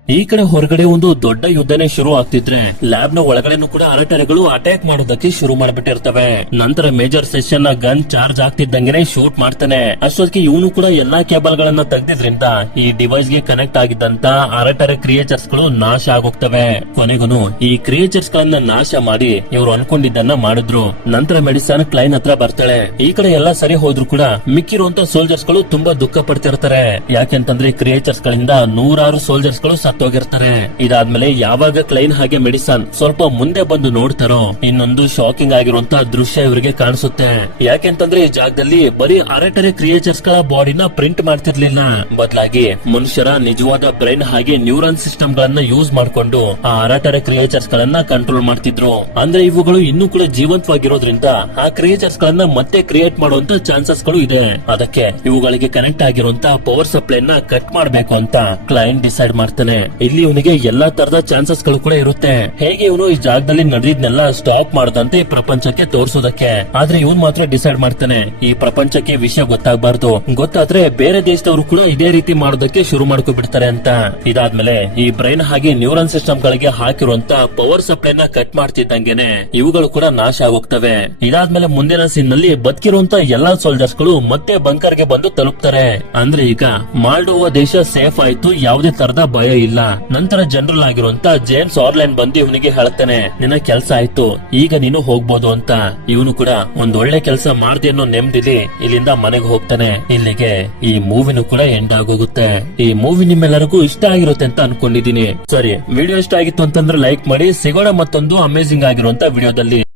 ಈ ಕಡೆ ಹೊರಗಡೆ ಒಂದು ದೊಡ್ಡ ಯುದ್ಧನೇ ಶುರು ಆಗ್ತಿದ್ರೆ ಲ್ಯಾಬ್ ನ ಒಳಗಡೆನೂ ಕೂಡ ಅರಟರೆಗಳು ಅಟ್ಯಾಕ್ ಮಾಡೋದಕ್ಕೆ ಶುರು ಮಾಡ್ಬಿಟ್ಟಿರ್ತವೆ. ನಂತರ ಮೇಜರ್ ಸೆಷನ್ ನ ಗನ್ ಚಾರ್ಜ್ ಆಗ್ತಿದ್ದಂಗೆನೆ ಶೂಟ್ ಮಾಡ್ತಾನೆ. ಅಷ್ಟೊತ್ತಿಗೆ ಇವನು ಕೂಡ ಎಲ್ಲಾ ಕೇಬಲ್ ಗಳನ್ನ ತೆಗೆದಿದ್ರಿಂದ ಈ ಡಿವೈಸ್ ಗೆ ಕನೆಕ್ಟ್ ಆಗಿದ್ದಂತ ಅರಟರೆ ಕ್ರಿಯೇಚರ್ಸ್ ಗಳು ನಾಶ ಆಗೋಗ್ತವೆ. ಕೊನೆಗೂ ಈ ಕ್ರಿಯೇಚರ್ಸ್ ಗಳನ್ನ ನಾಶ ಮಾಡಿ ಇವರು ಅನ್ಕೊಂಡಿದ್ದನ್ನ ಮಾಡಿದ್ರು. ನಂತರ ಮೆಡಿಸನ್ ಕ್ಲೈನ್ ಹತ್ರ ಬರ್ತಾಳೆ. ಈ ಕಡೆ ಎಲ್ಲಾ ಸರಿ ಹೋದ್ರು ಕೂಡ ಮಿಕ್ಕಿರುವಂತ ಸೋಲ್ಜರ್ಸ್ ಗಳು ತುಂಬಾ ದುಃಖ ಪಡ್ತಿರ್ತಾರೆ. ಯಾಕೆಂತಂದ್ರೆ ಕ್ರಿಯೇಚರ್ಸ್ ಗಳಿಂದ ನೂರಾರು ಸೋಲ್ಜರ್ಸ್ ಗಳು ಸತ್ತೋಗಿರ್ತಾರೆ. ಇದಾದ್ಮೇಲೆ ಯಾವಾಗ ಕ್ಲೈನ್ ಹಾಗೆ ಮೆಡಿಸನ್ ಸ್ವಲ್ಪ ಮುಂದೆ ಬಂದು ನೋಡ್ತಾರೋ ಇನ್ನೊಂದು ಶಾಕಿಂಗ್ ಆಗಿರುವಂತಹ ದೃಶ್ಯ ಇವರಿಗೆ ಕಾಣಿಸುತ್ತೆ. ಯಾಕೆಂತಂದ್ರೆ ಈ ಜಾಗದಲ್ಲಿ ಬರೀ ಅರೆಟರಿ ಕ್ರಿಯೇಚರ್ಸ್ ಗಳ ಬಾಡಿನ ಪ್ರಿಂಟ್ ಮಾಡ್ತಿರ್ಲಿಲ್ಲ, ಬದಲಾಗಿ ಮನುಷ್ಯರ ನಿಜವಾದ ಬ್ರೈನ್ ಹಾಗೆ ನ್ಯೂರಾನ್ ಸಿಸ್ಟಮ್ ಗಳನ್ನ ಯೂಸ್ ಮಾಡ್ಕೊಂಡು ಆ ಅರೆಟರಿ ಕ್ರಿಯೇಚರ್ಸ್ ಗಳನ್ನ ಕಂಟ್ರೋಲ್ ಮಾಡ್ತಿದ್ರು. ಅಂದ್ರೆ ಇವುಗಳು ಇನ್ನೂ ಕೂಡ ಜೀವಂತವಾಗಿರೋದ್ರಿಂದ ಆ ಕ್ರಿಯೇಚರ್ಸ್ ಗಳನ್ನ ಮತ್ತೆ ಕ್ರಿಯೇಟ್ ಮಾಡುವಂತ ಚಾನ್ಸಸ್ ಗಳು ಇದೆ. ಅದಕ್ಕೆ ಇವುಗಳಿಗೆ ಕನೆಕ್ಟ್ ಆಗಿರುವಂತಹ ಪವರ್ ಸಪ್ಲೈ ನ ಕಟ್ ಮಾಡಬೇಕು ಅಂತ ಕ್ಲೈಂಟ್ ಡಿಸೈಡ್ ಮಾಡ್ತಾನೆ. ಇಲ್ಲಿ ಇವನಿಗೆ ಎಲ್ಲಾ ತರದ ಚಾನ್ಸಸ್ ಗಳು ಕೂಡ ಇರುತ್ತೆ. ಹೇಗೆ ಇವನು ಈ ಜಾಗದಲ್ಲಿ ನಡೆದಿದ್ನೆಲ್ಲ ಸ್ಟಾಪ್ ಮಾಡದಂತೆ ಈ ಪ್ರಪಂಚಕ್ಕೆ ತೋರಿಸೋದಕ್ಕೆ. ಆದ್ರೆ ಇವನ್ ಮಾತ್ರ ಡಿಸೈಡ್ ಮಾಡ್ತಾನೆ ಈ ಪ್ರಪಂಚಕ್ಕೆ ವಿಷಯ ಗೊತ್ತಾಗಬಾರ್ದು, ಗೊತ್ತಾದ್ರೆ ಬೇರೆ ದೇಶದವರು ಕೂಡ ಇದೇ ರೀತಿ ಮಾಡೋದಕ್ಕೆ ಶುರು ಮಾಡ್ಕೊಬಿಡ್ತಾರೆ ಅಂತ. ಇದಾದ್ಮೇಲೆ ಈ ಬ್ರೈನ್ ಹಾಗೆ ನ್ಯೂರನ್ ಸಿಸ್ಟಮ್ ಗಳಿಗೆ ಹಾಕಿರುವಂತ ಪವರ್ ಸಪ್ಲೈ ನ ಕಟ್ ಮಾಡ್ತಿದ್ದಂಗೆನೆ ಇವುಗಳು ಕೂಡ ನಾಶ ಆಗೋಗ್ತವೆ. ಇದಾದ್ಮೇಲೆ ಮುಂದಿನ ಸೀನ್ ನಲ್ಲಿ ಬದುಕಿರುವಂತ ಎಲ್ಲಾ ಸೋಲ್ಜರ್ಸ್ ಗಳು ಮತ್ತೆ ಬಂಕರ್ ಗೆ ಬಂದು ತಲುಪ್ತಾರೆ. ಅಂದ್ರೆ ಈಗ ಮಾಲ್ಡೋವಾ ದೇಶ ಸೇಫ್ ಆಯ್ತು, ಯಾವುದೇ ತರದ ಭಯ ಇಲ್ಲ. ನಂತರ ಜನರಲ್ ಆಗಿರುವಂತ ಜೇಮ್ಸ್ ಆರ್ಲೈನ್ ಬಂದು ಇವನಿಗೆ ಹೇಳ್ತಾನೆ, ನಿನ್ನ ಕೆಲಸ ಆಯ್ತು, ಈಗ ನೀನು ಹೋಗ್ಬೋದು ಅಂತ. ಇವನು ಕೂಡ ಒಂದ್ ಒಳ್ಳೆ ಕೆಲಸ ಮಾಡ್ದೆ ಅನ್ನೋ ನೆಮ್ಮದಿಲಿ ಇಲ್ಲಿಂದ ಮನೆಗೆ ಹೋಗ್ತಾನೆ. ಇಲ್ಲಿಗೆ ಈ ಮೂವಿನೂ ಕೂಡ ಎಂಡ್ ಆಗೋಗುತ್ತೆ. ಈ ಮೂವಿ ನಿಮ್ಮೆಲ್ಲರಿಗೂ ಇಷ್ಟ ಆಗಿರುತ್ತೆ ಅಂತ ಅನ್ಕೊಂಡಿದೀನಿ. ಸರಿ, ವಿಡಿಯೋ ಇಷ್ಟ ಆಗಿತ್ತು ಅಂತಂದ್ರೆ ಲೈಕ್ ಮಾಡಿ. ಸಿಗೋಣ ಮತ್ತೊಂದು ಅಮೇಜಿಂಗ್ ಆಗಿರುವಂತ ವಿಡಿಯೋದಲ್ಲಿ.